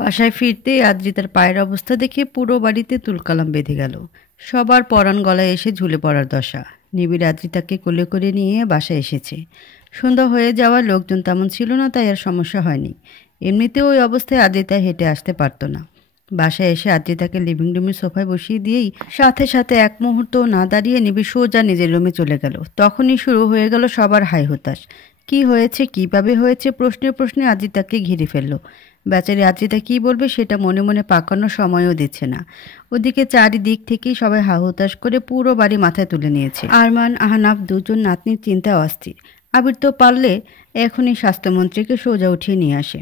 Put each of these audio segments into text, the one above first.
বাসায় ফিরতেই আদ্রিতার পায়ের অবস্থা দেখে পুরো বাড়িতে তুলকালাম বেঁধে গেল। সবার পরাণ গলায় এসে ঝুলে পড়ার দশা। নিবিড় আদ্রিতাকে কোলে করে নিয়ে বাসায় এসেছে। সন্ধ্যা হয়ে যাওয়ার লোকজন তেমন ছিল না, তাই আর সমস্যা হয়নি। এমনিতেও ওই অবস্থায় আদ্রিতা হেঁটে আসতে পারতো না। বাসায় এসে আদ্রিতাকে লিভিং রুমের সোফায় বসিয়ে দিয়েই সাথে সাথে এক মুহূর্ত না দাঁড়িয়ে নিবিড় সোজা নিজের রুমে চলে গেল। তখনই শুরু হয়ে গেল সবার হাই হতাশ। কি হয়েছে, কিভাবে হয়েছে, প্রশ্নে প্রশ্নে আদ্রিতাকে ঘিরে ফেলল। বেচারি আদ্রিতা কী বলবে সেটা মনে মনে পাকানোর সময়ও দিচ্ছে না। ওদিকে চারিদিক থেকেই সবাই হাহুতাশ করে পুরো বাড়ি মাথায় তুলে নিয়েছে। আরমান আহনাফ দুজন নাতনির চিন্তায় অস্থির। আবির তো পারলে এখনই স্বাস্থ্যমন্ত্রীকে সোজা উঠিয়ে নিয়ে আসে।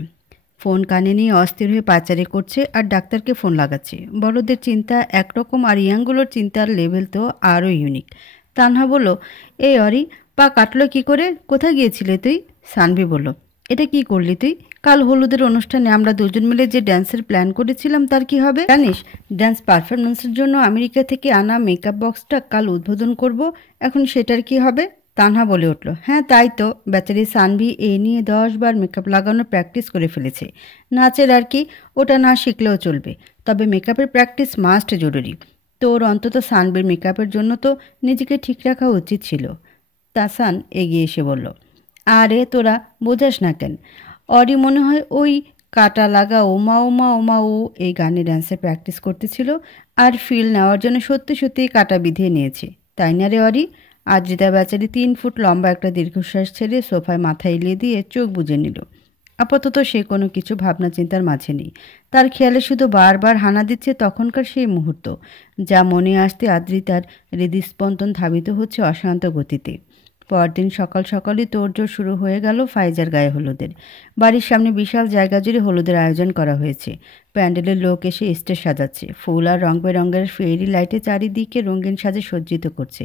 ফোন কানে নিয়ে অস্থির হয়ে পাচারি করছে আর ডাক্তারকে ফোন লাগাচ্ছে। বড়দের চিন্তা একরকম আর ইয়াংগুলোর চিন্তার লেভেল তো আরও ইউনিক। তানহা বলল, এই অরি, পা কাটলো কি করে, কোথায় গিয়েছিলে তুই? সানভি বলল, এটা কি করলি তুই? কাল হলুদের অনুষ্ঠানে আমরা দুজন মিলে যে ড্যান্সের প্ল্যান করেছিলাম তার কি হবে? জানিস, ড্যান্স পারফরমেন্সের জন্য আমেরিকা থেকে আনা মেকআপ বক্সটা কাল উদ্বোধন করব, এখন সেটার কি হবে? তানহা বলে উঠল, হ্যাঁ তাই তো, বেচারি সানভি এই নিয়ে 10 বার মেকআপ লাগানোর প্র্যাকটিস করে ফেলেছে। নাচের আর কি, ওটা না শিখলেও চলবে, তবে মেকআপের প্র্যাকটিস মাস্ট জরুরি। তোর অন্তত সানভির মেকআপের জন্য তো নিজেকে ঠিক রাখা উচিত ছিল। তাসান এগিয়ে এসে বলল, আরে তোরা বোঝাস না কেন? অরি মনে হয় ওই কাটা লাগা ওমা ওমা ওমা ও এই গানে ড্যান্সের প্র্যাকটিস করতেছিল আর ফিল নেওয়ার জন্য সত্যি সত্যিই কাটা বিধিয়ে নিয়েছে, তাই না রে অরি? আদ্রিতা বেচারি 3 ফুট লম্বা একটা দীর্ঘশ্বাস ছেড়ে সোফায় মাথা এলিয়ে দিয়ে চোখ বুজে নিল। আপাতত সে কোনো কিছু ভাবনা চিন্তার মাঝে নেই। তার খেয়ালে শুধু বারবার হানা দিচ্ছে তখনকার সেই মুহূর্ত, যা মনে আসতে আদ্রিতার হৃদস্পন্দন ধাবিত হচ্ছে অশান্ত গতিতে। পরদিন সকাল সকালই তোড়জোড় শুরু হয়ে গেল ফাইজার গায়ে হলুদের। বাড়ির সামনে বিশাল জায়গা জুড়ে হলুদের আয়োজন করা হয়েছে। প্যান্ডেলের লোক এসে স্টেজ সাজাচ্ছে, ফুল আর রং বেরঙের ফেরি লাইটে চারিদিকে রঙিন সাজে সজ্জিত করছে।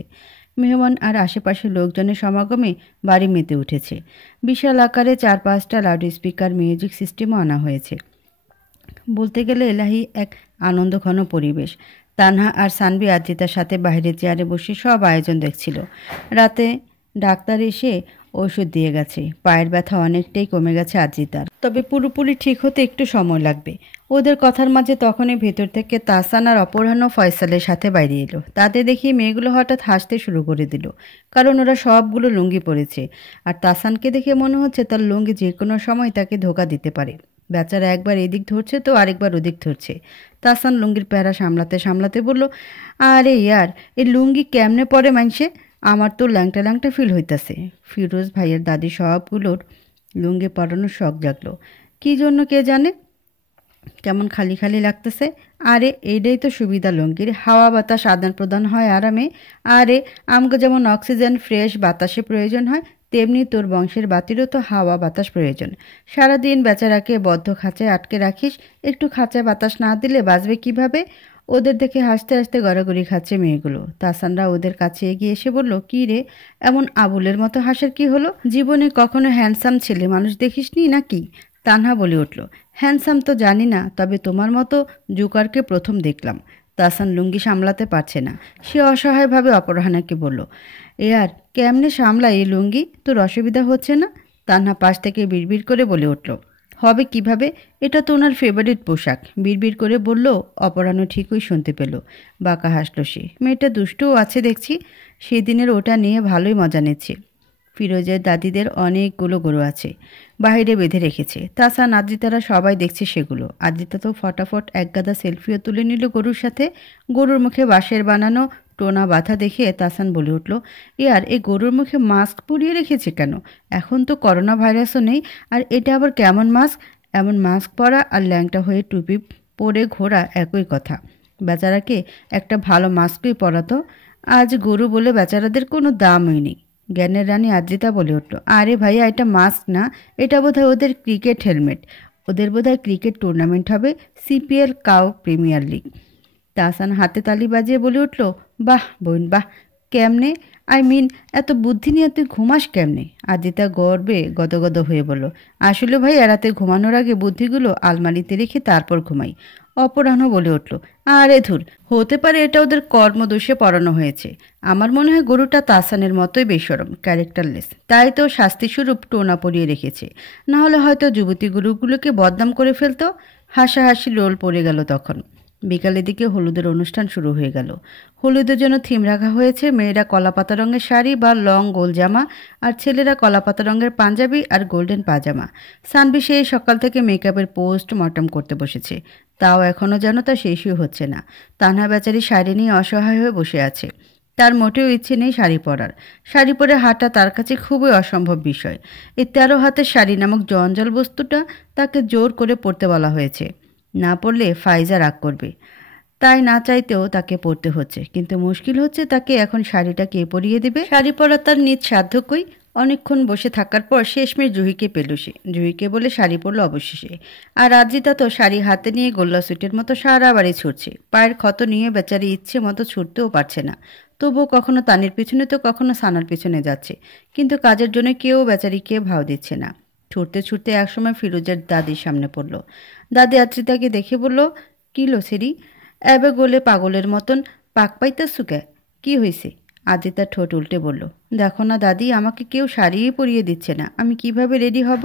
মেহমান আর আশেপাশের লোকজনের সমাগমে বাড়ি মেতে উঠেছে। বিশাল আকারে 4-5টা লাউড স্পিকার মিউজিক সিস্টেমও আনা হয়েছে। বলতে গেলে এলাহি এক আনন্দঘন পরিবেশ। তানহা আর সানভি আদ্রিতার সাথে বাইরের চেয়ারে বসে সব আয়োজন দেখছিল। রাতে ডাক্তার এসে ওষুধ দিয়ে গেছে। পায়ের ব্যথা অনেকটাই কমে গেছে আদ্রিতার, তবে পুরোপুরি ঠিক হতে একটু সময় লাগবে। ওদের কথার মাঝে তখনই ভেতর থেকে তাসান আর অপরাহ্ন ফয়সালের সাথে বাইরে এলো। তাদের দেখি মেয়েগুলো হঠাৎ হাসতে শুরু করে দিল, কারণ ওরা সবগুলো লুঙ্গি পরেছে। আর তাসানকে দেখে মনে হচ্ছে তার লুঙ্গি যে কোনো সময় তাকে ধোকা দিতে পারে। বেচারা একবার এদিক ধরছে তো আরেকবার ওদিক ধরছে। তাসান লুঙ্গির প্যারা সামলাতে সামলাতে বলল, আরে ইয়ার, এই লুঙ্গি কেমনে পরে মানছে? আমার তো ল্যাংটা ল্যাংটা ফিল হইতাছে। ফিরোজ ভাইয়ের দাদি সবগুলোর লুঙ্গি পরানোর শখ জাগলো, কী জন্য কে জানে, কেমন খালি খালি লাগতেছে। আরে এইটাই তো সুবিধা লুঙ্গির, হাওয়া বাতাস আদান প্রদান হয় আরামে। আরে আমগো যেমন অক্সিজেন ফ্রেশ বাতাসে প্রয়োজন হয়, তেমনি তোর বংশের বাতিরও তো হাওয়া বাতাস প্রয়োজন। সারাদিন বেচারাকে বদ্ধ খাঁচায় আটকে রাখিস, একটু খাঁচায় বাতাস না দিলে বাঁচবে কিভাবে? ওদের দেখে হাসতে হাসতে গড়াগড়ি খাচ্ছে মেয়েগুলো। তাসানরা ওদের কাছে এগিয়ে এসে বলল, কী রে, এমন আবুলের মতো হাসার কি হলো? জীবনে কখনো হ্যান্ডসাম ছেলে মানুষ দেখিসনি নাকি? তানহা বলে উঠল, হ্যান্ডসাম তো জানি না, তবে তোমার মতো জুকারকে প্রথম দেখলাম। তাসান লুঙ্গি সামলাতে পারছে না। সে অসহায়ভাবে অপরাহনাকে বলল, আর কেমনে সামলা এই লুঙ্গি, তোর অসুবিধা হচ্ছে না? তানহা পাশ থেকে বিড়বিড় করে বলে উঠল, হবে কিভাবে, এটা তো ওনার ফেভারিট পোশাক। বিড়বিড় করে বলল। অপরাহ্ন ঠিকই শুনতে পেল। বাঁকা হাসল সে। মেয়েটা দুষ্টও আছে দেখছি, সেদিনের ওটা নিয়ে ভালোই মজা নিচ্ছে। ফিরোজের দাদিদের অনেকগুলো গরু আছে, বাইরে বেঁধে রেখেছে। তাছাড়া আদ্রিতারা সবাই দেখছে সেগুলো। আদ্রিতা তো ফটাফট এক গাদা সেলফিও তুলে নিল গরুর সাথে। গরুর মুখে বাঁশের বানানো টোনা বাঁধা দেখে তাসান বলে উঠল, ইয়ার, এই গরুর মুখে মাস্ক পরিয়ে রেখেছে কেন? এখন তো করোনা ভাইরাসও নেই, আর এটা আবার কেমন মাস্ক? এমন মাস্ক পরা আর ল্যাংটা হয়ে টুপি পরে ঘোরা একই কথা। বেচারাকে একটা ভালো মাস্কই পরাতো। আজ গরু বলে বেচারাদের কোনো দামই নেই। জ্ঞানের রানী আদ্রিতা বলে উঠল, আরে ভাইয়া, এটা মাস্ক না, এটা বোধহয় ওদের ক্রিকেট হেলমেট। ওদের বোধহয় ক্রিকেট টুর্নামেন্ট হবে, CPL cow premier league. Tahsan হাতে তালি বাজিয়ে বলে উঠল, বাহ বোন বাহ, কেমনে, এত বুদ্ধি নিয়ে তুই ঘুমাস কেমনে? আদ্রিতা গর্বে গদগদ হয়ে বলল, আসলে ভাই রাতে ঘুমানোর আগে বুদ্ধিগুলো আলমারিতে রেখে তারপর ঘুমাই। অপরাহ্ন বলে উঠল, আরে ধুর, হতে পারে এটা ওদের কর্মদোষে পড়ানো হয়েছে। আমার মনে হয় গরুটা তাসানের মতোই বেশরম, ক্যারেক্টারলেস, তাই তো শাস্তিস্বরূপ টোনা পরিয়ে রেখেছে। না হলে হয়তো যুবতী গরুগুলোকে বদনাম করে ফেলতো। হাসাহাসি রোল পড়ে গেল তখন। বিকালের দিকে হলুদের অনুষ্ঠান শুরু হয়ে গেল। হলুদের জন্য থিম রাখা হয়েছে মেয়েরা কলাপাতা রঙের শাড়ি বা লং গোল জামা, আর ছেলেরা কলাপাতা রঙের পাঞ্জাবি আর গোল্ডেন পাজামা। সানভি সেই সকাল থেকে মেকআপের পোস্ট মর্টম করতে বসেছে, তাও এখনও যেন তা শেষই হচ্ছে না। তানহা বেচারি শাড়ি নিয়ে অসহায় হয়ে বসে আছে। তার মোটেও ইচ্ছে নেই শাড়ি পরার। শাড়ি পরে হাঁটা তার কাছে খুবই অসম্ভব বিষয়। এই 13 হাতের শাড়ি নামক জঞ্জাল বস্তুটা তাকে জোর করে পরতে বলা হয়েছে। না পরলে ফাইজা রাগ করবে, তাই না চাইতেও তাকে পরতে হচ্ছে। কিন্তু মুশকিল হচ্ছে তাকে এখন শাড়িটা কে পরিয়ে দেবে? শাড়ি পরা তার নিজ সাধ্যকই। অনেকক্ষণ বসে থাকার পর শেষমেশ জুহিকে পেল সে। জুহিকে বলে শাড়ি পরল অবশেষে। আর রাজিতা তো শাড়ি হাতে নিয়ে গোল্লা সুইটের মতো সারা বাড়ি ছুটছে। পায়ের ক্ষত নিয়ে বেচারি ইচ্ছে মতো ছুটতেও পারছে না। তবুও কখনো তানির পিছনে তো কখনো সানার পিছনে যাচ্ছে, কিন্তু কাজের জন্য কেউ বেচারিকে ভাও দিচ্ছে না। ছুটতে ছুটতে একসময় ফিরোজের দাদির সামনে পড়ল। দাদি আদ্রিতাকে দেখে বলল, কি লো সেরি, এবে গোলে পাগলের মতন পাক পাইতেছু কে? কি হয়েছে? আদ্রিতার ঠোঁট উল্টে বলল, দেখো না দাদি, আমাকে কেউ শাড়িই পরিয়ে দিচ্ছে না, আমি কিভাবে রেডি হব?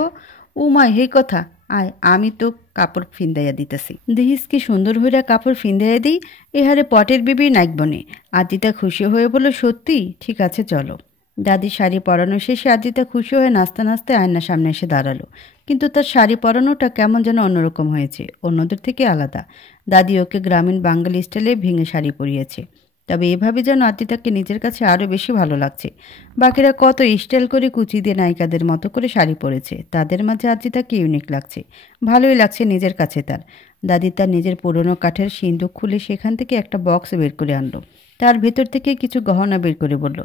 ও মা, হে কথা, আয় আমি তো কাপড় ফিন্দাইয়া দিতেছি। দেখিস কি সুন্দর হইরা কাপড় ফিন্দাইয়া দিই, এহারে পটের বিবি নাইকবনে। আদ্রিতা খুশি হয়ে বলল, সত্যি? ঠিক আছে চলো। দাদি শাড়ি পরানো শেষে আদ্রিতা খুশি হয়ে নাচতে নাচতে আয়নার সামনে এসে দাঁড়ালো। কিন্তু তার শাড়ি পরানোটা কেমন যেন অন্যরকম হয়েছে, অন্যদের থেকে আলাদা। দাদি ওকে গ্রামীণ বাঙালি স্টাইলে ভেঙে শাড়ি পরিয়েছে। তবে এভাবে যেন আদ্রিতাকে নিজের কাছে আরও বেশি ভালো লাগছে। বাকিরা কত স্টাইল করে কুচি দিয়ে নায়িকাদের মতো করে শাড়ি পরেছে, তাদের মাঝে আদ্রিতাকে ইউনিক লাগছে। ভালোই লাগছে নিজের কাছে তার। দাদি তার নিজের পুরনো কাঠের সিন্দুক খুলে সেখান থেকে একটা বক্স বের করে আনলো। তার ভেতর থেকে কিছু গহনা বের করে বলল,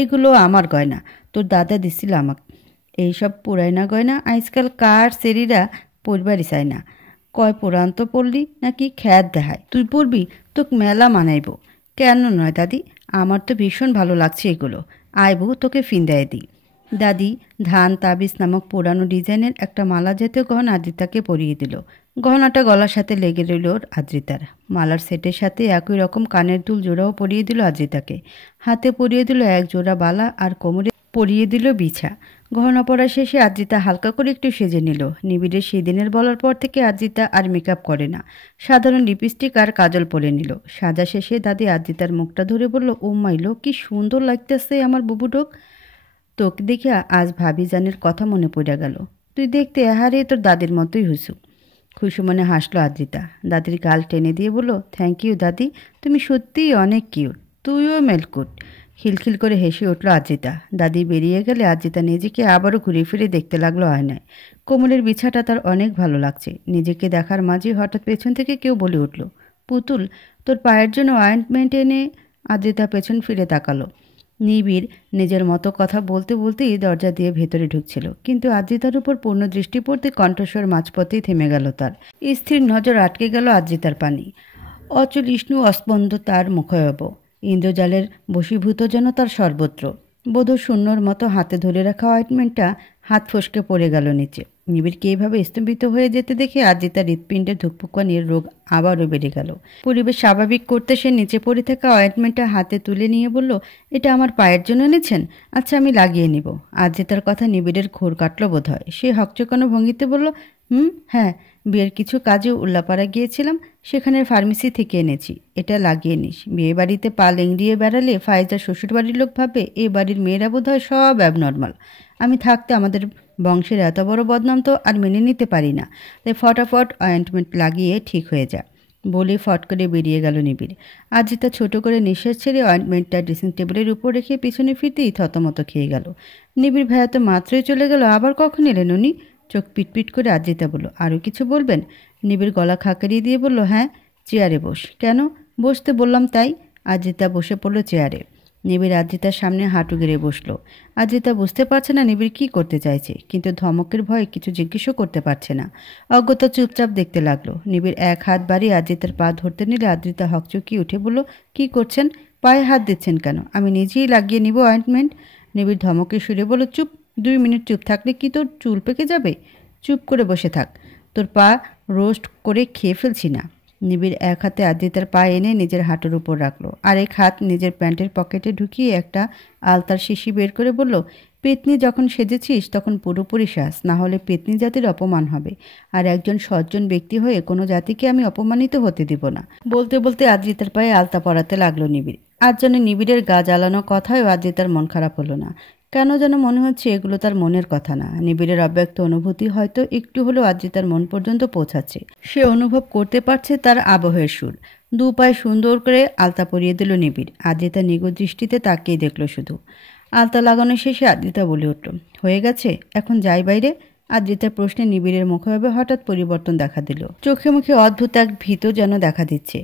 এগুলো আমার গয়না, তোর দাদা দিছিল আমাকে। এইসব পুরাইনা গয়না আজকাল কার সেরিরা পরবারই চায় না। কয় পুরান তো পড়লি নাকি খ্যাত দেখায়, তুই পড়বি, তোকে মেলা মানাইব। কেন নয় দাদি, আমার তো ভীষণ ভালো লাগছে এগুলো। আইবু তোকে ফিন্দায় দিই। দাদি ধান তাবিজ নামক পুরানো ডিজাইনের একটা মালা জাতীয় গহনা আদ্রিতাকে পরিয়ে দিল। গহনাটা গলার সাথে লেগে রইল আদ্রিতার। মালার সেটের সাথে একই রকম কানের দুল জোড়াও পরিয়ে দিল আদ্রিতাকে। হাতে পরিয়ে দিল এক জোড়া বালা, আর কোমরে পরিয়ে দিল বিছা। গহনা পরা শেষে আদ্রিতা হালকা করে একটু সেজে নিল। নিবিড়ের সেদিনের বলার পর থেকে আদ্রিতা আর মেকআপ করে না, সাধারণ লিপস্টিক আর কাজল পরে নিল। সাজা শেষে দাদি আদ্রিতার মুখটা ধরে বলল, ও মাইলো, কি সুন্দর লাগতেছে আমার বুবুডোক। তোকে দেখে আজ ভাবিজানের কথা মনে পড়ে গেল। তুই দেখতে আহারে তোর দাদির মতোই হইছু। খুশি মনে হাসলো আদ্রিতা। দাদির গাল টেনে দিয়ে বলল, থ্যাংক ইউ দাদি, তুমি সত্যিই অনেক কিউট, তুইও মেলকুট। খিলখিল করে হেসে উঠল আদ্রিতা। দাদি বেরিয়ে গেলে আদ্রিতা নিজেকে আবারও ঘুরে ফিরে দেখতে লাগলো আয়নায়। কোমলের বিছাটা তার অনেক ভালো লাগছে। নিজেকে দেখার মাঝে হঠাৎ পেছন থেকে কেউ বলে উঠল, পুতুল, তোর পায়ের জন্য অয়েন্টমেন্ট এনে। আদ্রিতা পেছন ফিরে তাকালো। নিবিড় নিজের মতো কথা বলতে বলতেই দরজা দিয়ে ভেতরে ঢুকছিল, কিন্তু আদ্রিতার উপর পূর্ণ দৃষ্টি পড়তে কণ্ঠস্বর মাঝপথেই থেমে গেল তার। স্থির নজর আটকে গেল আদ্রিতার পানি। অচল ইষ্ণু অস্পন্দ তার মুখয়ব। ইন্দ্রজালের বশীভূত যেন তার সর্বত্র। বোধ শূন্যর মতো হাতে ধরে রাখা অয়েন্টমেন্টটা হাত ফসকে পড়ে গেল নিচে। নিবিড়কে এইভাবে স্তম্ভিত হয়ে যেতে দেখে আদ্রিতার হৃৎপিণ্ডের ধুকপুকানির রোগ আবারও বেড়ে গেল। পরিবেশ স্বাভাবিক করতে সে নিচে পড়ে থাকা অয়েন্টমেন্টটা হাতে তুলে নিয়ে বলল, এটা আমার পায়ের জন্য এনেছেন? আচ্ছা, আমি লাগিয়ে নিব। আদ্রিতার কথা নিবিড়ের ঘোর কাটল বোধ হয়। সে হকচকানো ভঙ্গিতে বলল, হ্যাঁ, বিয়ের কিছু কাজে উল্লাপাড়া গিয়েছিলাম, সেখানের ফার্মেসি থেকে এনেছি। এটা লাগিয়ে নিস। বিয়ে বাড়িতে পা লেংড়িয়ে বেড়ালে ফাইজার শ্বশুর বাড়ির লোক ভাববে এ বাড়ির মেয়েরা বোধ হয় সব অ্যাবনর্মাল। আমি থাকতে আমাদের বংশের এত বড় বদনাম তো আর মেনে নিতে পারি না, তাই ফটাফট অয়েন্টমেন্ট লাগিয়ে ঠিক হয়ে যা। বলে ফট করে বেরিয়ে গেল নিবিড়। আদ্রিতা ছোট করে নিঃশ্বাস ছেড়ে অয়েন্টমেন্টটা ড্রেসিং টেবিলের উপর রেখে পিছনে ফিরতেই থতমত খেয়ে গেল। নিবিড় ভাইয়া তো মাত্রই চলে গেল, আবার কখন এলেন উনি? চোখ পিটপিট করে আদ্রিতা বলল, আরও কিছু বলবেন? নিবিড় গলা খাকারিয়ে দিয়ে বলল, হ্যাঁ। চেয়ারে বস। কেন? বসতে বললাম তাই। আদ্রিতা বসে পড়ল চেয়ারে। নিবিড় আদ্রিতার সামনে হাঁটু গেড়ে বসলো। আদ্রিতা বুঝতে পারছে না নিবিড় কী করতে চাইছে, কিন্তু ধমকের ভয়ে কিছু জিজ্ঞেসও করতে পারছে না। অজ্ঞতা চুপচাপ দেখতে লাগলো। নিবিড় এক হাত বাড়িয়ে আদ্রিতার পা ধরতে নিলে আদ্রিতা হকচকিয়ে উঠে বলল, কি করছেন? পায়ে হাত দিচ্ছেন কেন? আমি নিজেই লাগিয়ে নিব অয়েন্টমেন্ট। নিবিড় ধমকে সুরে বলল, চুপ। 2 মিনিট চুপ থাকলে কি তোর চুল পেকে যাবে? চুপ করে বসে থাক, তোর পা রোস্ট করে খেয়ে ফেলছি না। নিবিড় এক হাতে আদ্রিতার পা এনে নিজের হাঁটুর উপর রাখলো, আর এক হাত নিজের প্যান্টের পকেটে ঢুকিয়ে একটা আলতার শিশি বের করে বলল, পেতনি যখন সেজেছিস তখন পুরোপুরি সাজ, না হলে পেতনি জাতির অপমান হবে, আর একজন সজ্জন ব্যক্তি হয়ে কোনো জাতিকে আমি অপমানিত হতে দিব না। বলতে বলতে আদ্রিতার পায়ে আলতা পরাতে লাগলো নিবিড়। আজ যেন নিবিড়ের গা জ্বালানো কথায় আদ্রিতার মন খারাপ হলো না। কেন যেন মনে হচ্ছে এগুলো তার মনের কথা না। নিবিড়ের অব্যক্ত অনুভূতি হয়তো একটু হলেও আদ্রিতার মন পর্যন্ত পৌঁছাচ্ছে। সে অনুভব করতে পারছে তার আবহের সুর। দু পায়ে সুন্দর করে আলতা পরিয়ে দিল নিবিড়। আদ্রিতা নিগুড় দৃষ্টিতে তাকিয়ে দেখল শুধু। আলতা লাগানো শেষে আদ্রিতা বলে উঠল, হয়ে গেছে, এখন যাই বাইরে? আদ্রিতার প্রশ্নে নিবিড়ের মুখভাবে হঠাৎ পরিবর্তন দেখা দিল। চোখে মুখে অদ্ভুত এক ভীত যেন দেখা দিচ্ছে।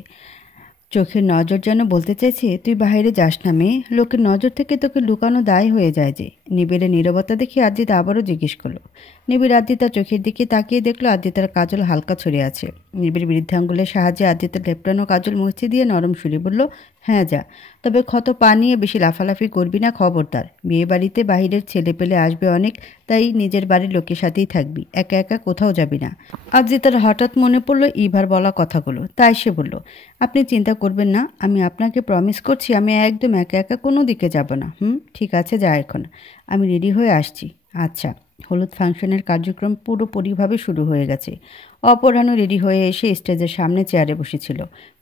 চোখের নজর যেন বলতে চাইছে, তুই বাইরে যাস না মেয়ে, লোকের নজর থেকে তোকে লুকানো দায় হয়ে যায় যে। নিবিড়ের নীরবতা দেখে আদ্রিতা আবারও জিজ্ঞেস করলো। নিবিড় আদ্রিতার চোখের দিকে তাকিয়ে দেখলো আদ্রিতার কাজল হালকা ছড়ে আছে। নিবিড় বৃদ্ধাঙ্গুলের সাহায্যে আদ্রিতার লেপটানো কাজল মুছে দিয়ে নরম সুরে বলল, হ্যাঁ যা, তবে ক্ষত পা নিয়ে বেশি লাফালাফি করবি না, খবরদার। বিয়ে বাড়িতে বাহিরের ছেলে পেলে আসবে অনেক, তাই নিজের বাড়ির লোকের সাথেই থাকবি, একা একা কোথাও যাবি না। আদ্রিতার হঠাৎ মনে পড়লো ইভার বলা কথাগুলো, তাই সে বলল, আপনি চিন্তা করবেন না, আমি আপনাকে প্রমিস করছি আমি একদম একা একা কোনো দিকে যাব না। ঠিক আছে, যা এখন, আমি রেডি হয়ে আসছি। আচ্ছা। হলুদ ফাংশনের কার্যক্রম পুরোপুরিভাবে শুরু হয়ে গেছে। অপরাহ্ন রেডি হয়ে এসে স্টেজের সামনে চেয়ারে বসেছিল।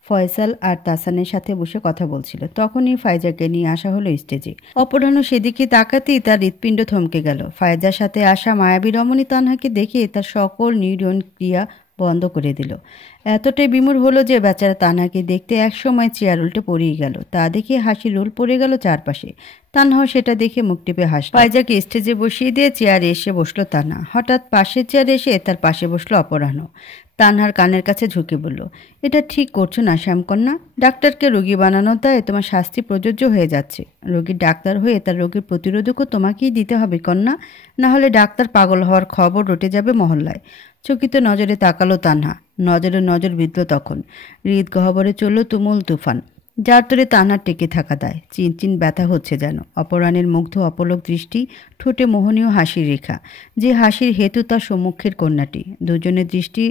ফয়সাল আর তাসানের সাথে বসে কথা বলছিল। তখনই ফায়জাকে নিয়ে আসা হলো স্টেজে। অপরাহ্ন সেদিকে তাকাতেই তার হৃৎপিণ্ড থমকে গেল। ফায়জার সাথে আসা মায়াবী রমণী তানহাকে দেখে তার সকল নিউরন ক্রিয়া বন্ধ করে দিল। এতটাই বিমূঢ় হলো যে বেচারা তানহাকে দেখতে একসময় চেয়ার উল্টে পড়েই গেল। তা দেখে হাসির রোল পড়ে গেল চারপাশে। তানহাও সেটা দেখে মুখ টিপে হাসল। ফায়জাকে স্টেজে বসিয়ে দিয়ে চেয়ারে এসে বসলো তানহা। হঠাৎ পাশের চেয়ারে এসে তার পাশে বসলো অপরাহ্ন। তানহার কানের কাছে ঝুঁকে বলল, এটা ঠিক করছো না শ্যামকন্যা। ডাক্তারকে রোগী বানানোর দায়ে তোমার শাস্তি প্রযোজ্য হয়ে যাচ্ছে। রোগীর ডাক্তার হয়ে তার রোগের প্রতিরোধকও তোমাকেই দিতে হবে কন্যা, না হলে ডাক্তার পাগল হওয়ার খবর রটে যাবে মহল্লায়। চকিত নজরে তাকালো তানহা। নজরে নজর বিঁধল তখন। হৃদ গহ্বরে চলল তুমুল তুফান, যার তোরে তানহার টেকে থাকা দায়। চিনচিন ব্যথা হচ্ছে যেন। অপরাণের মুগ্ধ অপলক দৃষ্টি, ঠোঁটে মোহনীয় হাসির রেখা, যে হাসির হেতু তার সম্মুখের কন্যাটি। দুজনের দৃষ্টি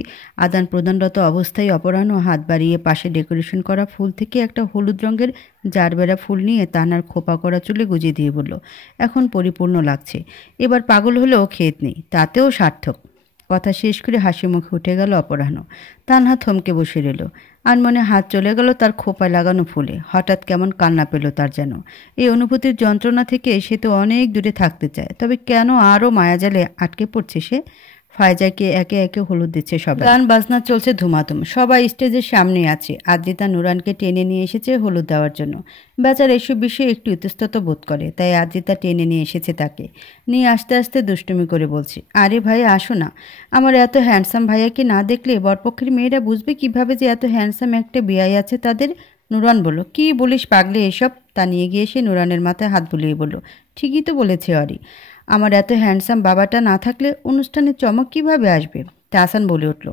আদান প্রদানরত অবস্থায় অপরাহ্ন হাত বাড়িয়ে পাশে ডেকোরেশন করা ফুল থেকে একটা হলুদ রঙের জারবেরা ফুল নিয়ে তানহার খোপা করা চুলে গুজিয়ে দিয়ে বলল, এখন পরিপূর্ণ লাগছে, এবার পাগল হলেও খেদ নেই, তাতেও সার্থক। কথা শেষ করে হাসি মুখে উঠে গেল অপরাহ্ন। তানহা থমকে বসে রইল। আনমনে হাত চলে গেল তার খোপায় লাগানো ফুলে। হঠাৎ কেমন কান্না পেল তার যেন। এই অনুভূতির যন্ত্রণা থেকে সে তো অনেক দূরে থাকতে চায়, তবে কেন আরও মায়াজালে আটকে পড়ছে সে। ফায়জাকে একে একে হলুদ দিচ্ছে সবাই। গান বাজনা চলছে ধুমাধুম। সবাই স্টেজের সামনে আছে। আদ্রিতা নুরানকে টেনে নিয়ে এসেছে হলুদ দেওয়ার জন্য। বেচার এসব বিষয়ে একটু ইতস্তত বোধ করে, তাই আদ্রিতা টেনে নিয়ে এসেছে তাকে। নিয়ে আস্তে আস্তে দুষ্টুমি করে বলছে, আরে ভাই আসো না, আমার এত হ্যান্ডসাম ভাইয়াকে না দেখলে বরপক্ষের মেয়েরা বুঝবে কিভাবে যে এত হ্যান্ডসাম একটা বিয়াই আছে তাদের। নুরান বলল, কি বলিস পাগলে এসব। তা নিয়ে গিয়ে সে নুরানের মাথায় হাত বুলিয়ে বলল, ঠিকই তো বলেছে অরি, আমার এত হ্যান্ডসাম বাবাটা না থাকলে অনুষ্ঠানের চমক কিভাবে আসবে। তাহসান বলে উঠল,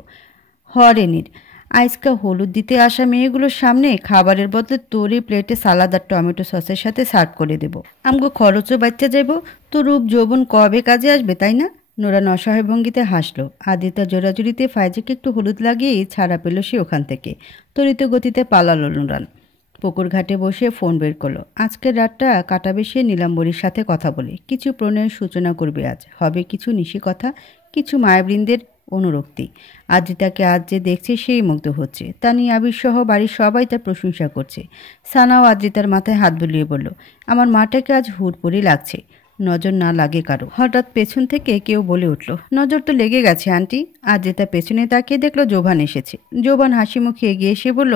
হরেনির আইসকা হলুদ দিতে আসা মেয়েগুলোর সামনে খাবারের বদলে তোরই প্লেটে সালাদ আর টমেটো সসের সাথে সার্ভ করে দেব। আমগো খরচও বাচ্চা যাইব, তো রূপ যৌবন কবে কাজে আসবে তাই না। নুরান অসহায় ভঙ্গিতে হাসলো। আদিতা জোরাজুরিতে ফায়জাকে একটু হলুদ লাগিয়েই ছাড়া পেল সে ওখান থেকে। ত্বরিত গতিতে পালালো নুরান। পুকুর ঘাটে বসে ফোন বের করলো। আজকের রাতটা কাটাবে সে নীলাম্বরীর সাথে কথা বলে। কিছু প্রণয়ের সূচনা করবে আজ। হবে কিছু নিশি কথা, কিছু মায়াবৃন্দের অনুরক্তি। আদ্রিতাকে আজ যে দেখছে সেই মুগ্ধ হচ্ছে। তানি আবির সহ বাড়ির সবাই তার প্রশংসা করছে। সানাও আদ্রিতার মাথায় হাত বুলিয়ে বলল, আমার মাটাকে আজ হুড়পুরি লাগছে, নজর না লাগে কারো। হঠাৎ পেছন থেকে কেউ বলে উঠল, নজর তো লেগে গেছে আন্টি। আদ্রিতা পেছনে তাকিয়ে দেখলো জোবান এসেছে। জোবান হাসি মুখে এগিয়ে এসে বলল,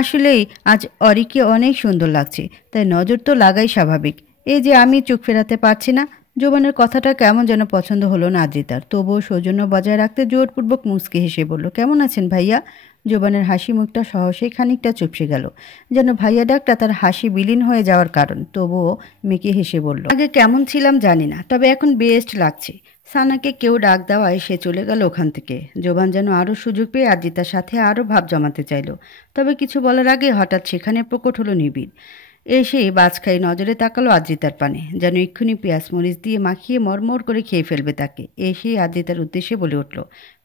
আসলেই আজ অরিকে অনেক সুন্দর লাগছে, তাই নজর তো লাগাই স্বাভাবিক। এই যে আমি চোখ ফেরাতে পারছি না। জোবানের কথাটা কেমন যেন পছন্দ হলো না আদ্রিতার। তবুও সৌজন্য বজায় রাখতে জোরপূর্বক মুচকে হেসে বলল, কেমন আছেন ভাইয়া। জোবানের হাসি মুখটা সহসেই খানিকটা চুপসে গেল, যেন ভাইয়া ডাকটা তার হাসি বিলীন হয়ে যাওয়ার কারণ। তবুও মেকে হেসে বলল, আগে কেমন ছিলাম জানি না, তবে এখন বেস্ট লাগছে। সানাকে কেউ ডাক দেওয়ায় সে চলে গেল ওখান থেকে। জোবান যেন আরও সুযোগ পেয়ে আদ্রিতার সাথে আরও ভাব জমাতে চাইল, তবে কিছু বলার আগে হঠাৎ সেখানে প্রকট হলো নিবিড়। এসে বাজখাই নজরে তাকালো আদ্রিতার পানে, যেন এক্ষুনি পেঁয়াজ মরিচ দিয়ে মাখিয়ে মরমর করে খেয়ে ফেলবে তাকে। এসে আদ্রিতার উদ্দেশ্যে বলে উঠল,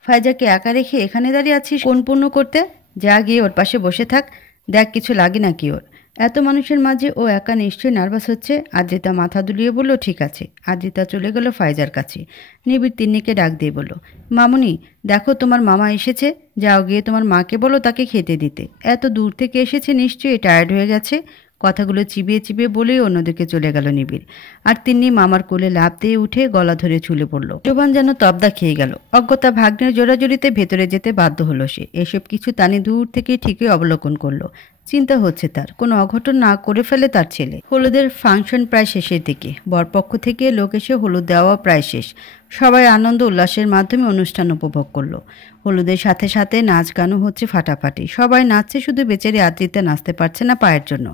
ফায়জাকে একা রেখে এখানে দাঁড়িয়ে আছিস কোন পূর্ণ করতে। যা গিয়ে ওর পাশে বসে থাক, দেখ কিছু লাগে নাকি ওর। এত মানুষের মাঝে ও একা নিশ্চয়ই নার্ভাস হচ্ছে। আদ্রিতা মাথা দুলিয়ে বলল, ঠিক আছে। আদ্রিতা চলে গেল ফাইজার কাছে। নিবিড় তিন্নিকে ডাক দিয়ে বলল, মামুনি দেখো তোমার মামা এসেছে, যাও গিয়ে তোমার মাকে বলো তাকে খেতে দিতে। এত দূর থেকে এসেছে, নিশ্চয়ই টায়ার্ড হয়ে গেছে। কথাগুলো চিবিয়ে চিবিয়ে বলেই অন্যদিকে চলে গেল নিবিড়। আর তিন্নি মামার কোলে লাফ দিয়ে উঠে গলা ধরে ঝুলে পড়ল। জোবান যেন তবদা খেয়ে গেল। অজ্ঞতা ভাগ্নের জোড়াজড়িতে ভেতরে যেতে বাধ্য হলো সে। এসব কিছু তানি দূর থেকে ঠিকই অবলোকন করলো। চিন্তা হচ্ছে তার কোনো অঘটন না করে ফেলে তার ছেলে। হলুদের ফাংশন প্রায় শেষের দিকে। বরপক্ষ থেকে লোক এসে হলুদ দেওয়া প্রায় শেষ। সবাই আনন্দ উল্লাসের মাধ্যমে অনুষ্ঠান উপভোগ করলো। হলুদের সাথে সাথে নাচ গানও হচ্ছে ফাটাফাটি। সবাই নাচছে, শুধু বেচারি আদ্রিতা নাচতে পারছে না পায়ের জন্য।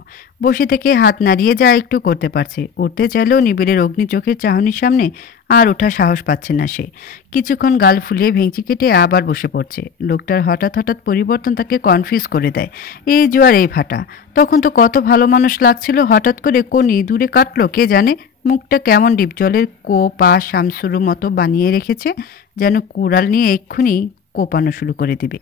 বসে থেকে হাত নাড়িয়ে যা একটু করতে পারছে। উঠতে চাইলেও নিবিড়ের অগ্নি চোখের চাহনির সামনে আর ওঠার সাহস পাচ্ছে না সে। কিছুক্ষণ গাল ফুলিয়ে ভেঙচি কেটে আবার বসে পড়ছে। লোকটার হঠাৎ হঠাৎ পরিবর্তন তাকে কনফিউজ করে দেয়। এই জোয়ার এই ফাটা। তখন তো কত ভালো মানুষ লাগছিল, হঠাৎ করে কোন ইঁদুরে কাটলো কে জানে। মুখটা কেমন ডিপ জলের পা শামসুরু মতো বানিয়ে রেখেছে, যেন কুড়াল নিয়ে এক্ষুনি কোপানো শুরু করে দিবে।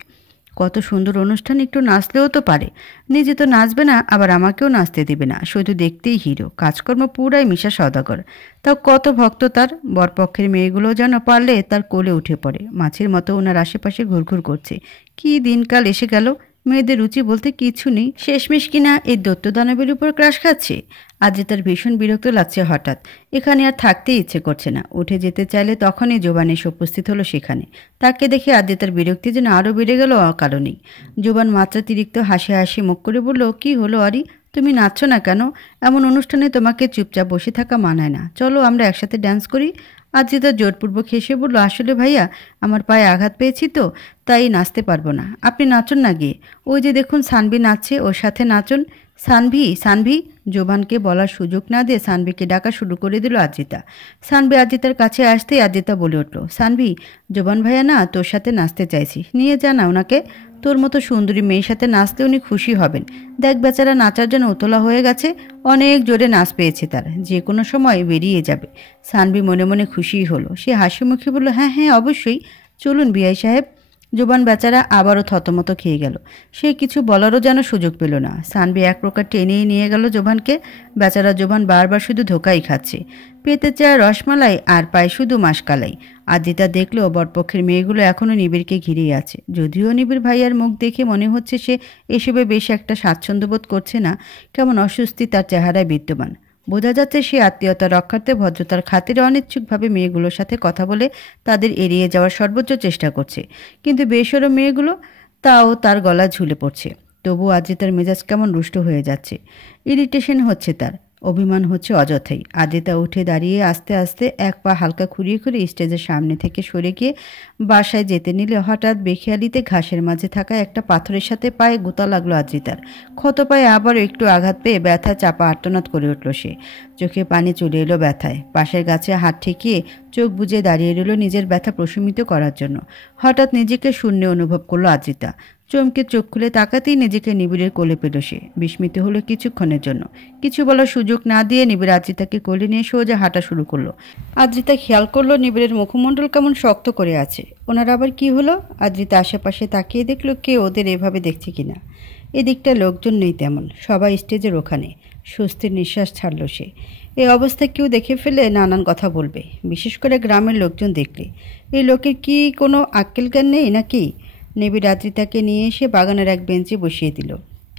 কত সুন্দর অনুষ্ঠান, একটু নাচলেও তো পারে। নিজে তো নাচবে না, আবার আমাকেও নাচতে দিবে না। শুধু দেখতেই হিরো, কাজকর্ম পুরাই মিশা সওদাগর। তাও কত ভক্ত তার। বরপক্ষের মেয়েগুলো যেন পারলে তার কোলে উঠে পড়ে। মাছের মতো ওনার আশেপাশে ঘুরঘুর করছে। কি দিনকাল এসে গেল। মেয়েদের রুচি বলতে কিছু নেই। শেষমেশ কিনা এই দৈত্যদানবের উপর ক্রাশ খাচ্ছে। আজ তার ভীষণ বিরক্ত লাগছে হঠাৎ। এখানে আর থাকতেই ইচ্ছে করছে না। উঠে যেতে চাইলে তখনই জোবান এসে উপস্থিত হলো সেখানে। তাকে দেখে আদ্রিতার বিরক্তি যেন আরও বেড়ে গেল অকারণেই। জোবান মাত্রাতিরিক্ত হাসি হাসি মুখ করে বলল, কি হলো আরি, তুমি নাচছো না কেন? এমন অনুষ্ঠানে তোমাকে চুপচাপ বসে থাকা মানায় না। চলো আমরা একসাথে ডান্স করি। আদ্রিতা জোরপূর্বক হেসে বলল, আসলে ভাইয়া আমার পায়ে আঘাত পেয়েছি তো, তাই নাচতে পারবো না। আপনি নাচুন না গিয়ে। ওই যে দেখুন সানভি নাচছে, ওর সাথে নাচুন। সানভি, সানভি। জোবানকে বলার সুযোগ না দিয়ে সানভিকে ডাকা শুরু করে দিল আদ্রিতা। সানভি আদ্রিতার কাছে আসতেই আদ্রিতা বলে উঠল, সানভি, জোবান ভাইয়া না তোর সাথে নাচতে চাইছি, নিয়ে যা না ওনাকে। তোর মতো সুন্দরী মেয়ের সাথে নাচতে উনি খুশি হবেন। দেখ বেচারা নাচার জন্য উতলা হয়ে গেছে, অনেক জোরে নাচ পেয়েছে তার, যে কোনো সময় বেরিয়ে যাবে। সানভি মনে মনে খুশিই হলো। সে হাসি মুখে বলল, হ্যাঁ হ্যাঁ অবশ্যই, চলুন বিআই সাহেব। জোবান বেচারা আবারও থতমত খেয়ে গেল। সে কিছু বলারও যেন সুযোগ পেল না। সানভি এক প্রকার টেনেই নিয়ে গেল জোবানকে। বেচারা জোবান বারবার শুধু ধোকাই খাচ্ছে। পেতে চায় রসমালাই আর পায় শুধু মাসকালাই। আদ্রিতা দেখলো বরপক্ষের মেয়েগুলো এখনও নিবিড়কে ঘিরেই আছে। যদিও নিবিড় ভাইয়ার মুখ দেখে মনে হচ্ছে সে এসবে বেশ একটা স্বাচ্ছন্দ্য বোধ করছে না। কেমন অস্বস্তি তার চেহারায় বিদ্যমান। বোঝা যাচ্ছে সে আত্মীয়তা রক্ষার্থে ভদ্রতার খাতিরে অনিচ্ছুকভাবে মেয়েগুলোর সাথে কথা বলে তাদের এড়িয়ে যাওয়ার সর্বোচ্চ চেষ্টা করছে। কিন্তু বেসরম মেয়েগুলো তাও তার গলা ঝুলে পড়ছে। তবু আদ্রিতার মেজাজ কেমন রুষ্ট হয়ে যাচ্ছে। ইরিটেশন হচ্ছে তার, অভিমান হচ্ছে অযথাই। আদ্রিতা উঠে দাঁড়িয়ে আস্তে আস্তে এক পা হালকা খুঁড়িয়ে খুঁড়ে স্টেজের সামনে থেকে সরে গিয়ে বাসায় যেতে নিলে হঠাৎ বেখেয়ালিতে ঘাসের মাঝে থাকা একটা পাথরের সাথে পায়ে গোতা লাগলো আদ্রিতার। ক্ষত পায়ে আবারও একটু আঘাত পেয়ে ব্যথা চাপা আর্তনাদ করে উঠল সে। চোখে পানি চলে এলো ব্যথায়। পাশের গাছে হাত ঠেকিয়ে চোখ বুজে দাঁড়িয়ে রইল নিজের ব্যথা প্রশমিত করার জন্য। হঠাৎ নিজেকে শূন্য অনুভব করলো আদ্রিতা। চমকে চোখ খুলে তাকাতেই নিজেকে নিবিড়ের কোলে পেল সে। বিস্মিত হলো কিছুক্ষণের জন্য। কিছু বলার সুযোগ না দিয়ে নিবিড় আদ্রিতাকে কোলে নিয়ে সোজা হাঁটা শুরু করলো। আদ্রিতা খেয়াল করলো নিবিড়ের মুখমণ্ডল কেমন শক্ত করে আছে। ওনার আবার কি হলো? আদ্রিতা আশেপাশে তাকিয়ে দেখলো কে ওদের এভাবে দেখছে কিনা। এদিকটা লোকজন নেই তেমন, সবাই স্টেজের ওখানে। স্বস্তির নিঃশ্বাস ছাড়ল সে। এই অবস্থায় কেউ দেখে ফেলে নানান কথা বলবে, বিশেষ করে গ্রামের লোকজন দেখলে। এই লোকের কি কোনো আক্কেল জ্ঞান নেই নাকি? নিবিড় আদ্রিতাকে নিয়ে এসে বাগানের এক বেঞ্চে বসিয়ে দিল।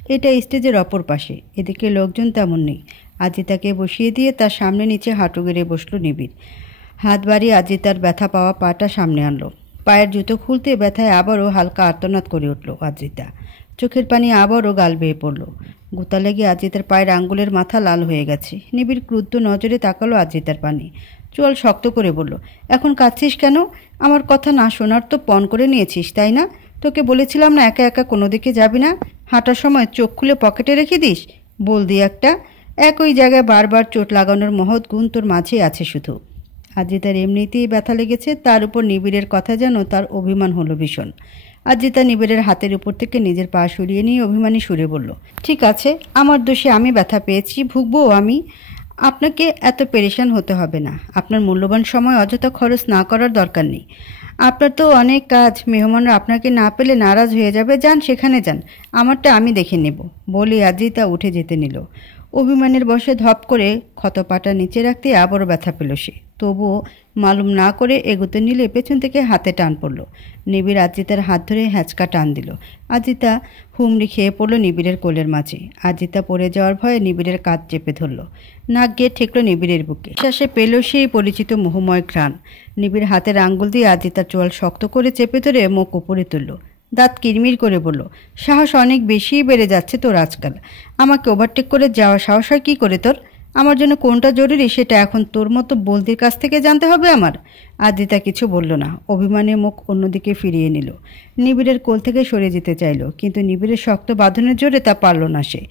এটা স্টেজের অপর পাশে। এদিকে লোকজন তেমন নেই। আদ্রিতাকে বসিয়ে দিয়ে তার সামনে নিচে হাঁটু গেড়ে বসলো নিবিড়। হাত বাড়িয়ে আদ্রিতার ব্যথা পাওয়া পাটা সামনে আনলো। পায়ের জুতো খুলতে ব্যথায় আবারও হালকা আর্তনাদ করে উঠল আদ্রিতা। চোখের পানি আবারও গাল বেয়ে পড়ল। গোতা লেগে আদ্রিতার পায়ের আঙ্গুলের মাথা লাল হয়ে গেছে। নিবিড় ক্রুদ্ধ নজরে তাকালো আদ্রিতার পানে। চোয়াল শক্ত করে বলল, এখন কাঁদছিস কেন? আমার কথা না শোনার তো পণ করে নিয়েছিস তাই না? তোকে বলেছিলাম না একা একা কোনো দিকে যাবি না? হাঁটার সময় চোখ খুলে পকেটে রেখে দিস। বলদি একটা। একই জায়গায় বারবার চোট লাগানোর মহৎ গুণ তোর মাঝে আছে শুধু। আদ্রিতার এমনিতেই ব্যথা লেগেছে, তার উপর নিবিড়ের কথা যেন তার অভিমান হলো ভীষণ। আদ্রিতা নিবিড়ের হাতের উপর থেকে নিজের পা সরিয়ে নিয়ে অভিমানী সুরে বলল, ঠিক আছে, আমার দোষে আমি ব্যথা পেয়েছি, ভুগবো আমি। আপনাকে এত পেরেশান হতে হবে না। আপনার মূল্যবান সময় অযথা খরচ না করার দরকার নেই। আপনার তো অনেক কাজ, মেহমানরা আপনাকে না পেলে নারাজ হয়ে যাবে। যান সেখানে যান, আমারটা আমি দেখে নেব বলে আদ্রিতা উঠে যেতে নিল। অভিমানের বসে ধপ করে ক্ষতপাটা নিচে রাখতে আবারও ব্যথা পেল সে। তবুও মালুম না করে এগোতে নিলে পেছন থেকে হাতে টান পড়ল। নিবিড় আদ্রিতার হাত ধরে হ্যাঁচকা টান দিল। আদ্রিতা হুমড়ি খেয়ে পড়ল নিবিড়ের কোলের মাঝে। আদ্রিতা পড়ে যাওয়ার ভয়ে নিবিড়ের কাঁধ চেপে ধরল। নাক গিয়ে ঠেকল নিবিড়ের বুকে। শ্বাসে পেল সেই পরিচিত মোহময় ঘ্রাণ। নিবিড় হাতের আঙ্গুল দিয়ে আদ্রিতার চোয়াল শক্ত করে চেপে ধরে মুখ উপরে তুলল। দাঁত কিরমির করে বলল, সাহস অনেক বেশিই বেড়ে যাচ্ছে তোর আজকাল। আমাকে ওভারটেক করে যাওয়ার সাহস হয় কী করে তোর? আমার জন্য কোনটা জরুরি সেটা এখন তোর মতো বলদির কাছ থেকে জানতে হবে আমার? আদ্রিতা কিছু বলল না, অভিমানে মুখ অন্যদিকে ফিরিয়ে নিল। নিবিড়ের কোল থেকে সরে যেতে চাইল, কিন্তু নিবিড়ের শক্ত বাঁধনের জোরে তা পারল না সে।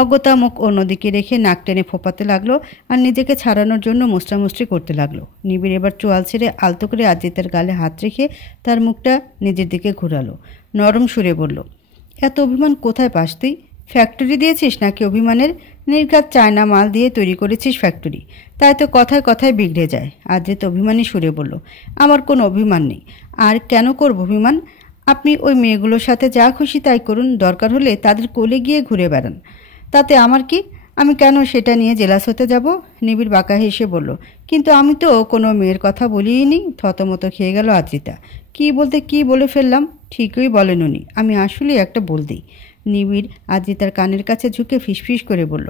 অজ্ঞতা মুখ অন্যদিকে রেখে নাক টেনে ফোপাতে লাগলো আর নিজেকে ছাড়ানোর জন্য মুষ্টামুষ্টি করতে লাগলো। নিবিড় এবার চোয়াল ছেড়ে আলতো করে আদ্রিতার গালে হাত রেখে তার মুখটা নিজের দিকে ঘুরালো। নরম সুরে বলল, এত অভিমান কোথায় পাস তুই? ফ্যাক্টরি দিয়েছিস নাকি অভিমানের? নির্ঘাত চায়না মাল দিয়ে তৈরি করেছিস ফ্যাক্টরি, তাই তো কথায় কথায় বিগড়ে যায়। আদ্রিতা অভিমানী সুরে বলল, আমার কোনো অভিমান নেই। আর কেন করব অভিমান? আপনি ওই মেয়েগুলোর সাথে যা খুশি তাই করুন, দরকার হলে তাদের কোলে গিয়ে ঘুরে বেড়ান, তাতে আমার কি? আমি কেন সেটা নিয়ে জেলাস হতে যাব? নিবিড় বাঁকা হেসে বলল, কিন্তু আমি তো কোনো মেয়ের কথা বলিনি। থতমত খেয়ে গেল আদ্রিতা। কি বলতে কি বলে ফেললাম? ঠিকই বলেন উনি, আমি আসলে একটা বলদি। নিবিড় আদ্রিতার কানের কাছে ঝুঁকে ফিসফিস করে বলল,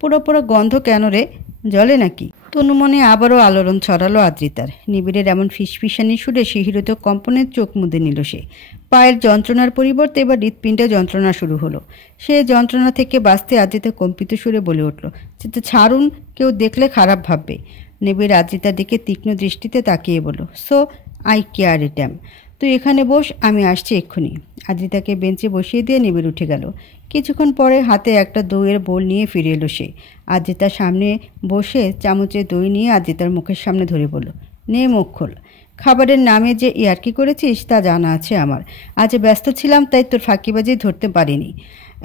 পুরো পুরো গন্ধ কেন রে? জলে নাকি? তনু মনে আবারও আলোড়ন ছড়ালো আদ্রিতার। নিবিড়ের এমন ফিসফিসানি সুরে শিহরিত কম্পনের চোখ মুদে নিল সে। পায়ের যন্ত্রণার পরিবর্তে এবার হৃৎপিণ্ডে যন্ত্রণা শুরু হলো। সে যন্ত্রণা থেকে বাঁচতে আদ্রিতা কম্পিত সুরে বলে উঠল, ছাড়ুন, কেউ দেখলে খারাপ ভাববে। নিবিড় আদ্রিতার দিকে তীক্ষ্ণ দৃষ্টিতে তাকিয়ে বলল, so I care a damn. তুই এখানে বস, আমি আসছি এক্ষুনি। আদ্রিতাকে বেঞ্চে বসিয়ে দিয়ে নিবিড় উঠে গেল। কিছুক্ষণ পরে হাতে একটা দইয়ের বোল নিয়ে ফিরে এলো সে। আদ্রিতার সামনে বসে চামচে দই নিয়ে আদ্রিতার মুখের সামনে ধরে বলল, নে মুখ খোল। খাবারের নামে যে ইয়ার্কি করেছিস তা জানা আছে আমার। আজ ব্যস্ত ছিলাম তাই তোর ফাঁকিবাজি ধরতে পারিনি।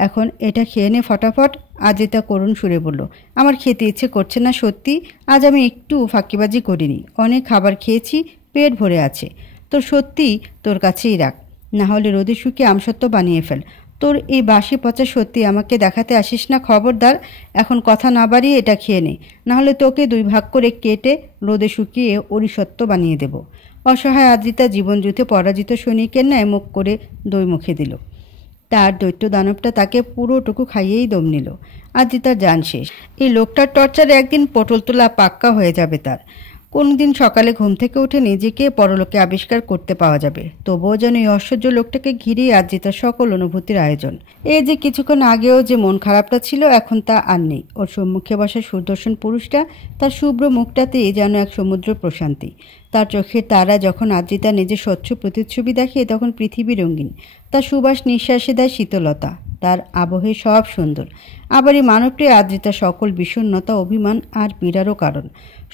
এখন এটা খেয়ে নে ফটাফট। আদ্রিতা করুণ সুরে বলল, আমার খেতে ইচ্ছে করছে না সত্যি। আজ আমি একটু ফাঁকিবাজি করিনি, অনেক খাবার খেয়েছি, পেট ভরে আছে। তোর সত্যি তোর কাছেই রাখ, না হলে রোদে শুকিয়ে আমসত্ত্ব বানিয়ে ফেল। তোর এই বাসি পচা সত্যি আমাকে দেখাতে আসিস না, খবরদার। এখন কথা না বাড়িয়ে এটা খেয়ে নে, নাহলে তোকে দুই ভাগ করে কেটে রোদে শুকিয়ে অরিসত্ত্ব বানিয়ে দেব। অসহায় আদ্রিতা জীবন যুদ্ধে পরাজিত সৈনিকের ন্যায় মুখ করে দই মুখে দিল। তার দৈত্য দানবটা তাকে পুরোটুকু খাইয়েই দম নিল। আদ্রিতার জান শেষ। এই লোকটার টর্চারে একদিন পটল তোলা পাক্কা হয়ে যাবে তার। কোনদিন সকালে ঘুম থেকে উঠে নিজেকে পরলোকে আবিষ্কার করতে পাওয়া যাবে। তবুও যেন এই ঐশ্বর্য লোকটাকে ঘিরেই আদ্রিতার সকল অনুভূতির আয়োজন। এই যে কিছুক্ষণ আগেও যে মন খারাপটা ছিল, এখন তা আর নেই। ওর সম্মুখে বসা সুদর্শন পুরুষটা, তার শুভ্র মুখটাতেই যেন এক সমুদ্র প্রশান্তি। তার চোখের তারা যখন আদ্রিতা নিজের স্বচ্ছ প্রতিচ্ছবি দেখে, তখন পৃথিবী রঙিন। তার সুবাস নিঃশ্বাসে দেয় শীতলতা, তার আবহে সব সুন্দর। আবার এই মানবটি আদ্রিতার সকল বিষণ্ণতা, অভিমান আর পীড়ারও কারণ।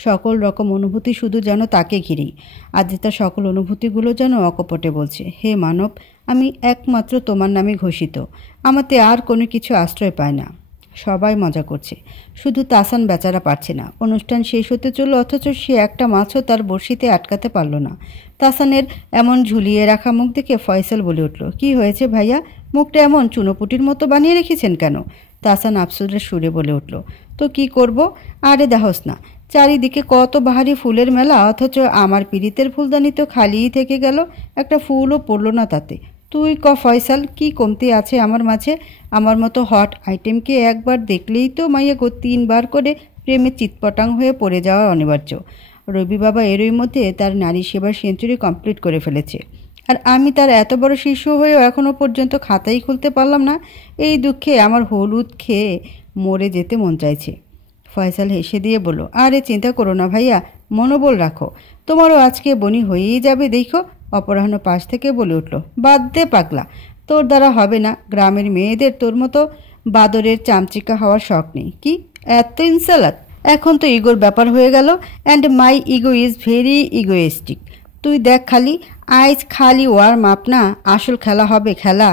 সকল রকম অনুভূতি শুধু যেন তাকে ঘিরেই। আদ্রিতার সকল অনুভূতিগুলো যেন অকপটে বলছে, হে মানব, আমি একমাত্র তোমার নামে ঘোষিত। আমাতে আর কোনো কিছু আশ্রয় পায় না। সবাই মজা করছে, শুধু তাসান বেচারা পারছে না। অনুষ্ঠান শেষ হতে চলল, অথচ সে একটা মাছও তার বড়শিতে আটকাতে পারল না। তাসানের এমন ঝুলিয়ে রাখা মুখ দেখে ফয়সাল বলে উঠল, কি হয়েছে ভাইয়া? মুখটা এমন চুনোপুটির মতো বানিয়ে রেখেছেন কেন? তাসান আফসোসের সুরে বলে উঠল, তো কি করব? আরে দেহস না, চারিদিকে কত বাহারি ফুলের মেলা, অথচ আমার পীড়িতের ফুলদানি তো খালিই থেকে গেল, একটা ফুলও পড়ল না তাতে। তুই ফয়সাল, কি কমতি আছে আমার মাঝে? আমার মতো হট আইটেমকে একবার দেখলেই তো মাইয়া 3বার করে প্রেমে চিৎপটাং হয়ে পড়ে যাওয়া অনিবার্য। রবি বাবা এরই মধ্যে তার নারী সেবার সেঞ্চুরি কমপ্লিট করে ফেলেছে, আর আমি তার এত বড় শিশু হয়েও এখনও পর্যন্ত খাতাই খুলতে পারলাম না। এই দুঃখে আমার হলুদ খেয়ে মরে যেতে মন চাইছে। ফয়সাল হেসে দিয়ে বলল, আরে চিন্তা করো না ভাইয়া, মনোবল রাখো, তোমারও আজকে বনি হয়েই যাবে দেখো। অপরাহ্ন পাশ থেকে বলে উঠল, বাদ দে পাগলা, তোর দ্বারা হবে না। গ্রামের মেয়েদের তোর মতো বাদরের চামচিকা হওয়ার শখ নেই। কি এত ইনসালাত? এখন তো ইগোর ব্যাপার হয়ে গেল, and my ego is very egoistic. তুই দেখ খালি, আইজ খালি ওয়ার্ম আপ না, আসল খেলা হবে খেলা।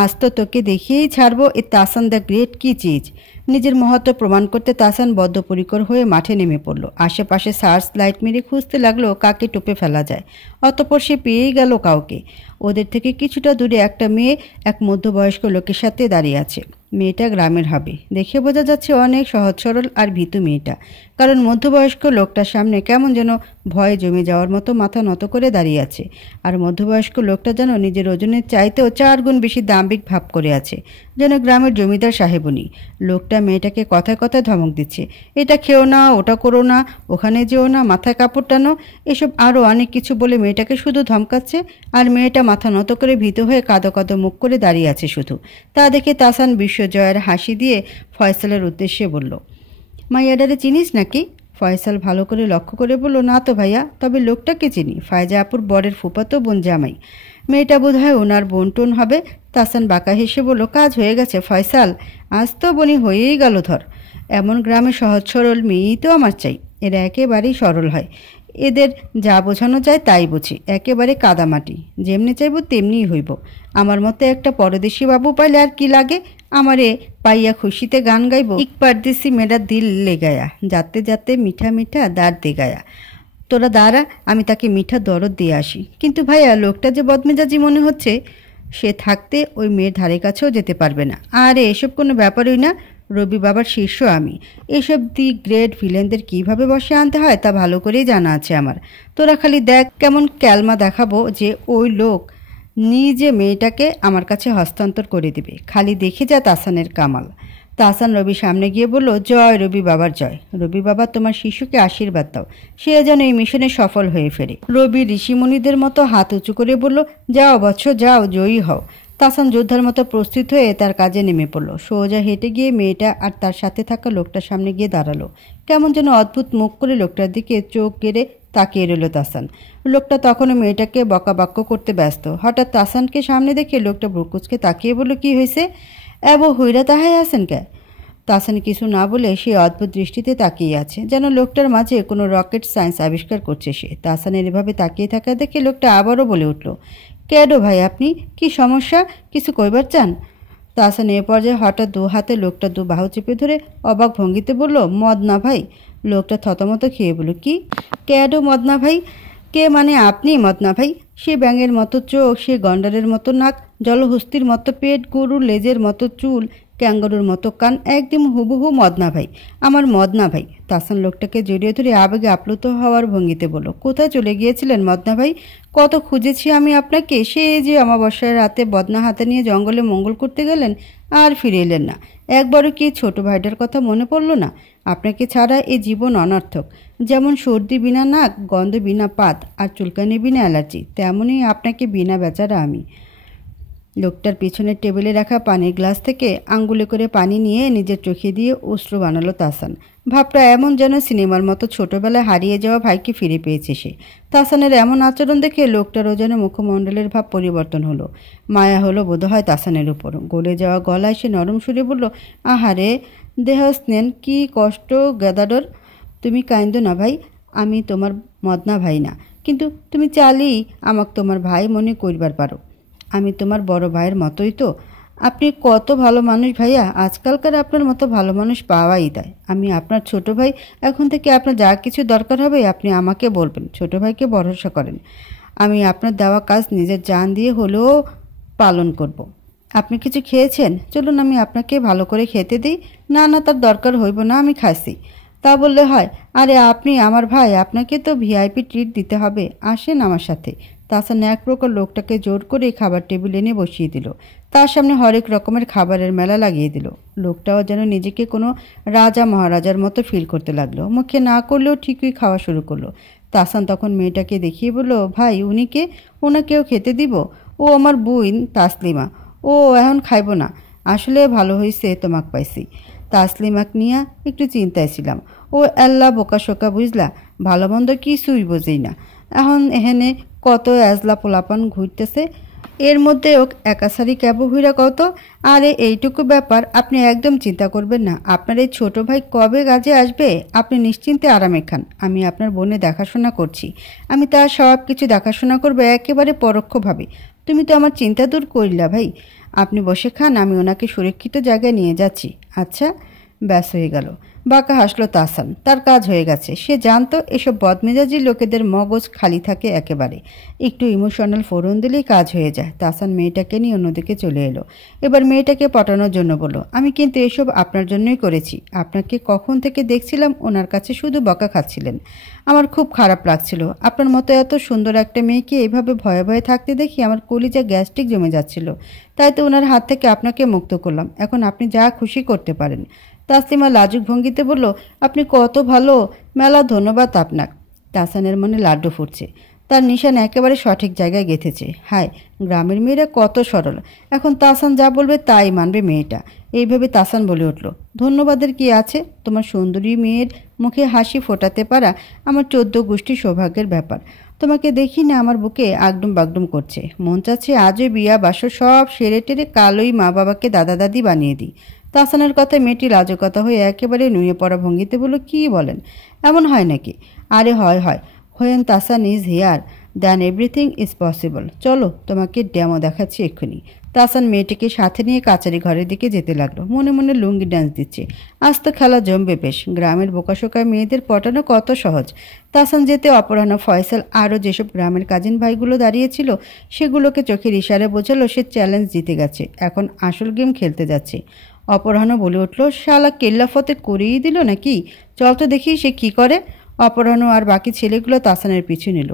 আজ তো তোকে দেখিয়েই ছাড়বো এ Tahsan the great key cheese. নিজের মহত্ব প্রমাণ করতে তাসান বদ্ধপরিকর হয়ে মাঠে নেমে পড়ল। আশেপাশে সার্চ লাইট মেরে খুঁজতে লাগলো কাকে টোপে ফেলা যায়। অতঃপর সে পেয়েই গেল কাউকে। ওদের থেকে কিছুটা দূরে একটা মেয়ে এক মধ্যবয়স্ক লোকের সাথে দাঁড়িয়ে আছে। মেয়েটা গ্রামের হবে, দেখে বোঝা যাচ্ছে অনেক সহজ সরল আর ভীতু মেয়েটা। কারণ মধ্যবয়স্ক লোকটার সামনে কেমন যেন ভয়ে জমে যাওয়ার মতো মাথা নত করে দাঁড়িয়ে আছে। আর মধ্যবয়স্ক লোকটা যেন নিজের ওজনের চাইতেও 4 গুণ বেশি দাম্ভিক ভাব করে আছে, যেন গ্রামের জমিদার সাহেবুনি। লোকটা মেয়েটাকে কথায় কথায় ধমক দিচ্ছে, এটা খেও না, ওটা করো না, ওখানে যেও না, মাথায় কাপড় টানো, এসব আরও অনেক কিছু বলে মেয়েটাকে শুধু ধমকাচ্ছে। আর মেয়েটা মাথা নত করে ভীত হয়ে কাঁদো কাঁদো মুখ করে দাঁড়িয়ে আছে শুধু। তা দেখে তাসান বিশ্বজয়ের হাসি দিয়ে ফয়সালের উদ্দেশ্যে বলল, মাইয়াডারে চিনিস নাকি? ফয়সাল ভালো করে লক্ষ্য করে বলল, না তো ভাইয়া, তবে লোকটাকে চিনি, ফায়জা আপুর বরের ফুফাতো বোন জামাই। মেয়েটা বোধ হয় ওনার বোন টোন হবে। তাসান বাঁকা হেসে বলল, কাজ হয়ে গেছে ফয়সাল, আজ তো বনি হয়েই গেল ধর। এমন গ্রামে সহজ সরল মেয়েই তো আমার চাই। এরা একেবারেই সরল হয়, এদের যা বোঝানো যায় তাই বুঝি, একেবারে কাদামাটি, যেমনি চাইব তেমনিই হইব। আমার মতো একটা পরদেশি বাবু পাইলে আর কি লাগে। আমারে পাইয়া খুশিতে গান গাইব, ইক পারদেশি মেরা দিল লে গায়া, যাতে যাতে মিঠা মিঠা দাঁড় দে গায়া। তোরা দাঁড়া, আমি তাকে মিঠা দরদ দিয়ে আসি। কিন্তু ভাইয়া, লোকটা যে বদমেজাজি মনে হচ্ছে, সে থাকতে ওই মেয়ের ধারে কাছেও যেতে পারবে না। আরে এসব কোনো ব্যাপারই না, রবি বাবার শিষ্য আমি। এসব দি গ্রেট ভিলেনদের কিভাবে বসে আনতে হয় তা ভালো করেই জানা আছে আমার। তোরা খালি দেখ কেমন ক্যালমা দেখাবো যে ওই লোক নিজে মেয়েটাকে আমার কাছে হস্তান্তর করে দিবে। খালি দেখে যা তাসানের কামাল। তাসান রবির সামনে গিয়ে বলল, জয় রবি বাবার জয়। রবি বাবা, তোমার শিশুকে আশীর্বাদ দাও, সে যেন এই মিশনে সফল হয়ে ফেরে। রবি ঋষিমুনিদের মতো হাত উঁচু করে বলল, যাও বৎস যাও, জয়ী হও। তাসান যোদ্ধার মতো প্রস্তুত হয়ে তার কাজে নেমে পড়ল। সোজা হেঁটে গিয়ে মেয়েটা আর তার সাথে থাকা লোকটার সামনে গিয়ে দাঁড়ালো। কেমন যেন অদ্ভুত মুখ করে লোকটার দিকে চোখ গেড়ে তাকিয়ে রইল তাসান। লোকটা তখনও মেয়েটাকে বকাবাক্য করতে ব্যস্ত। হঠাৎ তাসানকে সামনে দেখে লোকটা ব্রুকুচকে তাকিয়ে বলল, কি হয়েছে? এবো হইরা তাহাই আছেন কে? তাসান কিছু না বলে সে অদ্ভুত দৃষ্টিতে তাকিয়ে আছে, যেন লোকটার মাঝে কোনো রকেট সায়েন্স আবিষ্কার করছে সে। তাসানের এভাবে তাকিয়ে থাকা দেখে লোকটা আবারও বলে উঠল, কেডো ভাই আপনি? কি সমস্যা? কিছু কইবার চান? তাসান এ পর্যায়ে হঠাৎ 2 হাতে লোকটা 2 বাহু চেপে ধরে অবাক ভঙ্গিতে বলল, মদ না ভাই? লোকটা থতমত খেয়ে বলল, কি? কেডো মদনা ভাই? কে মানে আপনি মদনা ভাই? সে ব্যাঙের মতো চোখ, সে গন্ডারের মতো নাক, জলহস্তির মতো পেট, গরুর লেজের মতো চুল, ক্যাঙ্গারুর মতো কান, একদম হুবহু মদনা ভাই, আমার মদনা ভাই। তাসান লোকটাকে জড়িয়ে ধরে আবেগে আপ্লুত হওয়ার ভঙ্গিতে বলল, কোথায় চলে গিয়েছিলেন মদনা ভাই? কত খুঁজেছি আমি আপনাকে। সে যে অমাবস্যার রাতে বদনা হাতে নিয়ে জঙ্গলে মঙ্গল করতে গেলেন, আর ফিরে এলেন না। একবারও কি ছোট ভাইটার কথা মনে পড়ল না? আপনাকে ছাড়া এই জীবন অনর্থক। যেমন সর্দি বিনা নাক, গন্ধ বিনা পাত, আর চুলকানি বিনা অ্যালার্জি, তেমনই আপনাকে বিনা বেচারা আমি। লোকটার পিছনের টেবিলে রাখা পানির গ্লাস থেকে আঙ্গুলে করে পানি নিয়ে নিজের চোখে দিয়ে অশ্রু বানালো তাসান। ভাবটা এমন যেন সিনেমার মতো ছোটবেলায় হারিয়ে যাওয়া ভাইকে ফিরে পেয়েছে সে। তাসানের এমন আচরণ দেখে লোকটারও যেন মুখমণ্ডলের ভাব পরিবর্তন হলো। মায়া হলো বোধহয় তাসানের উপর। গলে যাওয়া গলায় সে নরম সুরে বলল, আহারে দেহ স্নেন, কি কষ্ট গেদাডর। তুমি কাইন্দ না ভাই, আমি তোমার মদনা ভাই না, কিন্তু তুমি চাইলেই আমাক তোমার ভাই মনে করবার পারো। আমি তোমার বড় ভাইয়ের মতোই তো। আপনি কত ভালো মানুষ ভাইয়া, আজকালকার আপনার মতো ভালো মানুষ পাওয়াই দেয়। আমি আপনার ছোট ভাই, এখন থেকে আপনার যা কিছু দরকার হবে আপনি আমাকে বলবেন। ছোট ভাইকে ভরসা করেন। আমি আপনার দেওয়া কাজ নিজের জান দিয়ে হলেও পালন করব। আপনি কিছু খেয়েছেন? চলুন আমি আপনাকে ভালো করে খেতে দিই। না না, তার দরকার হইব না, আমি খাইছি। তা বললে হয়? আরে আপনি আমার ভাই, আপনাকে তো ভিআইপি ট্রিট দিতে হবে। আসেন আমার সাথে। তাসান এক প্রকার লোকটাকে জোর করে খাবার টেবিল এনে বসিয়ে দিল। তার সামনে হরেক রকমের খাবারের মেলা লাগিয়ে দিল। লোকটাও যেন নিজেকে কোনো রাজা মহারাজার মতো ফিল করতে লাগলো। মুখে না করলেও ঠিকই খাওয়া শুরু করলো। তাসান তখন মেয়েটাকে দেখিয়ে বলল, ভাই উনি কে? ওনাকেও খেতে দিব? ও আমার বোন তাসলিমা। ও এখন খাইব না। আসলে ভালো হয়েছে তোমাক পাইছি। তাসলিমাক নিয়ে একটু চিন্তায় ছিলাম। ও আল্লাহ বোকাশোকা বুঝলা, ভালো মন্দ কিছুই বোঝেই না। এখন এখানে কত এজলা পোলাপান ঘুরতেছে, এর মধ্যে ওক একাসারি ক্যাব হইরা কত। আরে এইটুকু ব্যাপার আপনি একদম চিন্তা করবেন না। আপনার এই ছোট ভাই কবে কাজে আসবে আপনি নিশ্চিন্তে আরামে খান। আমি আপনার বোনে দেখাশোনা করছি। আমি তার সব কিছু দেখাশোনা করবো একেবারে পরোক্ষভাবে। তুমি তো আমার চিন্তা দূর করিলা ভাই। আপনি বসে খান, আমি ওনাকে সুরক্ষিত জায়গায় নিয়ে যাচ্ছি। আচ্ছা। ব্যাস হয়ে গেল। বাঁকা হাসলো তাহসান। তার কাজ হয়ে গেছে। সে জানতো এসব বদমেজাজি লোকেদের মগজ খালি থাকে একেবারে। একটু ইমোশনাল ফোরন দিলেই কাজ হয়ে যায়। তাহসান মেয়েটাকে নিয়ে অন্যদিকে চলে এলো। এবার মেয়েটাকে পটানোর জন্য বলল, আমি কিন্তু এসব আপনার জন্যই করেছি। আপনাকে কখন থেকে দেখছিলাম ওনার কাছে শুধু বকা খাচ্ছিলেন। আমার খুব খারাপ লাগছিল। আপনার মতো এত সুন্দর একটা মেয়েকে এইভাবে ভয়ে ভয়ে থাকতে দেখি আমার কলিজা গ্যাস্ট্রিক জমে যাচ্ছিল। তাই তো ওনার হাত থেকে আপনাকে মুক্ত করলাম। এখন আপনি যা খুশি করতে পারেন। তাসলিমা লাজুক ভঙ্গিতে বলল, আপনি কত ভালো, মেলা ধন্যবাদ আপনার। তাহসানের মনে লাড্ডু ফুটছে। তার নিশান একেবারে সঠিক জায়গায় গেঁথেছে। হায়, গ্রামের মেয়েরা কত সরল। এখন তাহসান যা বলবে তাই মানবে মেয়েটা। এইভাবে তাহসান বলে উঠল, ধন্যবাদের কি আছে? তোমার সুন্দরী মেয়ের মুখে হাসি ফোটাতে পারা আমার 14 গোষ্ঠী সৌভাগ্যের ব্যাপার। তোমাকে দেখি না আমার বুকে আগডুম বাগডুম করছে। মন চাচ্ছে আজই বিয়া বাসর সব সেরে টেরে কালই মা বাবাকে দাদা দাদি বানিয়ে দিই। তাহসানের কথায় মেয়েটি লাজুকতা হয়ে একেবারে নুয়ে পড়া ভঙ্গিতে বলল, কী বলেন? এমন হয় নাকি? আরে হয় হয়। When Tahsan is here then everything is possible. চলো, তোমাকে ডেমো দেখাচ্ছি এক্ষুনি। তাহসান মেয়েটিকে সাথে নিয়ে কাচারি ঘরের দিকে যেতে লাগলো। মনে মনে লুঙ্গি ডান্স দিচ্ছে। আজ তো খেলা জমবে বেশ। গ্রামের বোকাশোকা মেয়েদের পটানো কত সহজ। তাহসান যেতে অপরাহ্ন, ফয়সাল আরও যেসব গ্রামের কাজিন ভাইগুলো দাঁড়িয়েছিল সেগুলোকে চোখের ইশারে বোঝালো সে চ্যালেঞ্জ জিতে গেছে। এখন আসল গেম খেলতে যাচ্ছে। অপরাহ্ন বলে উঠল, শালা কেল্লাফতে করিয়ে দিল নাকি? চল তো দেখি সে কি করে। অপরাহ্ন আর বাকি ছেলেগুলো তাহসানের পিছু নিল।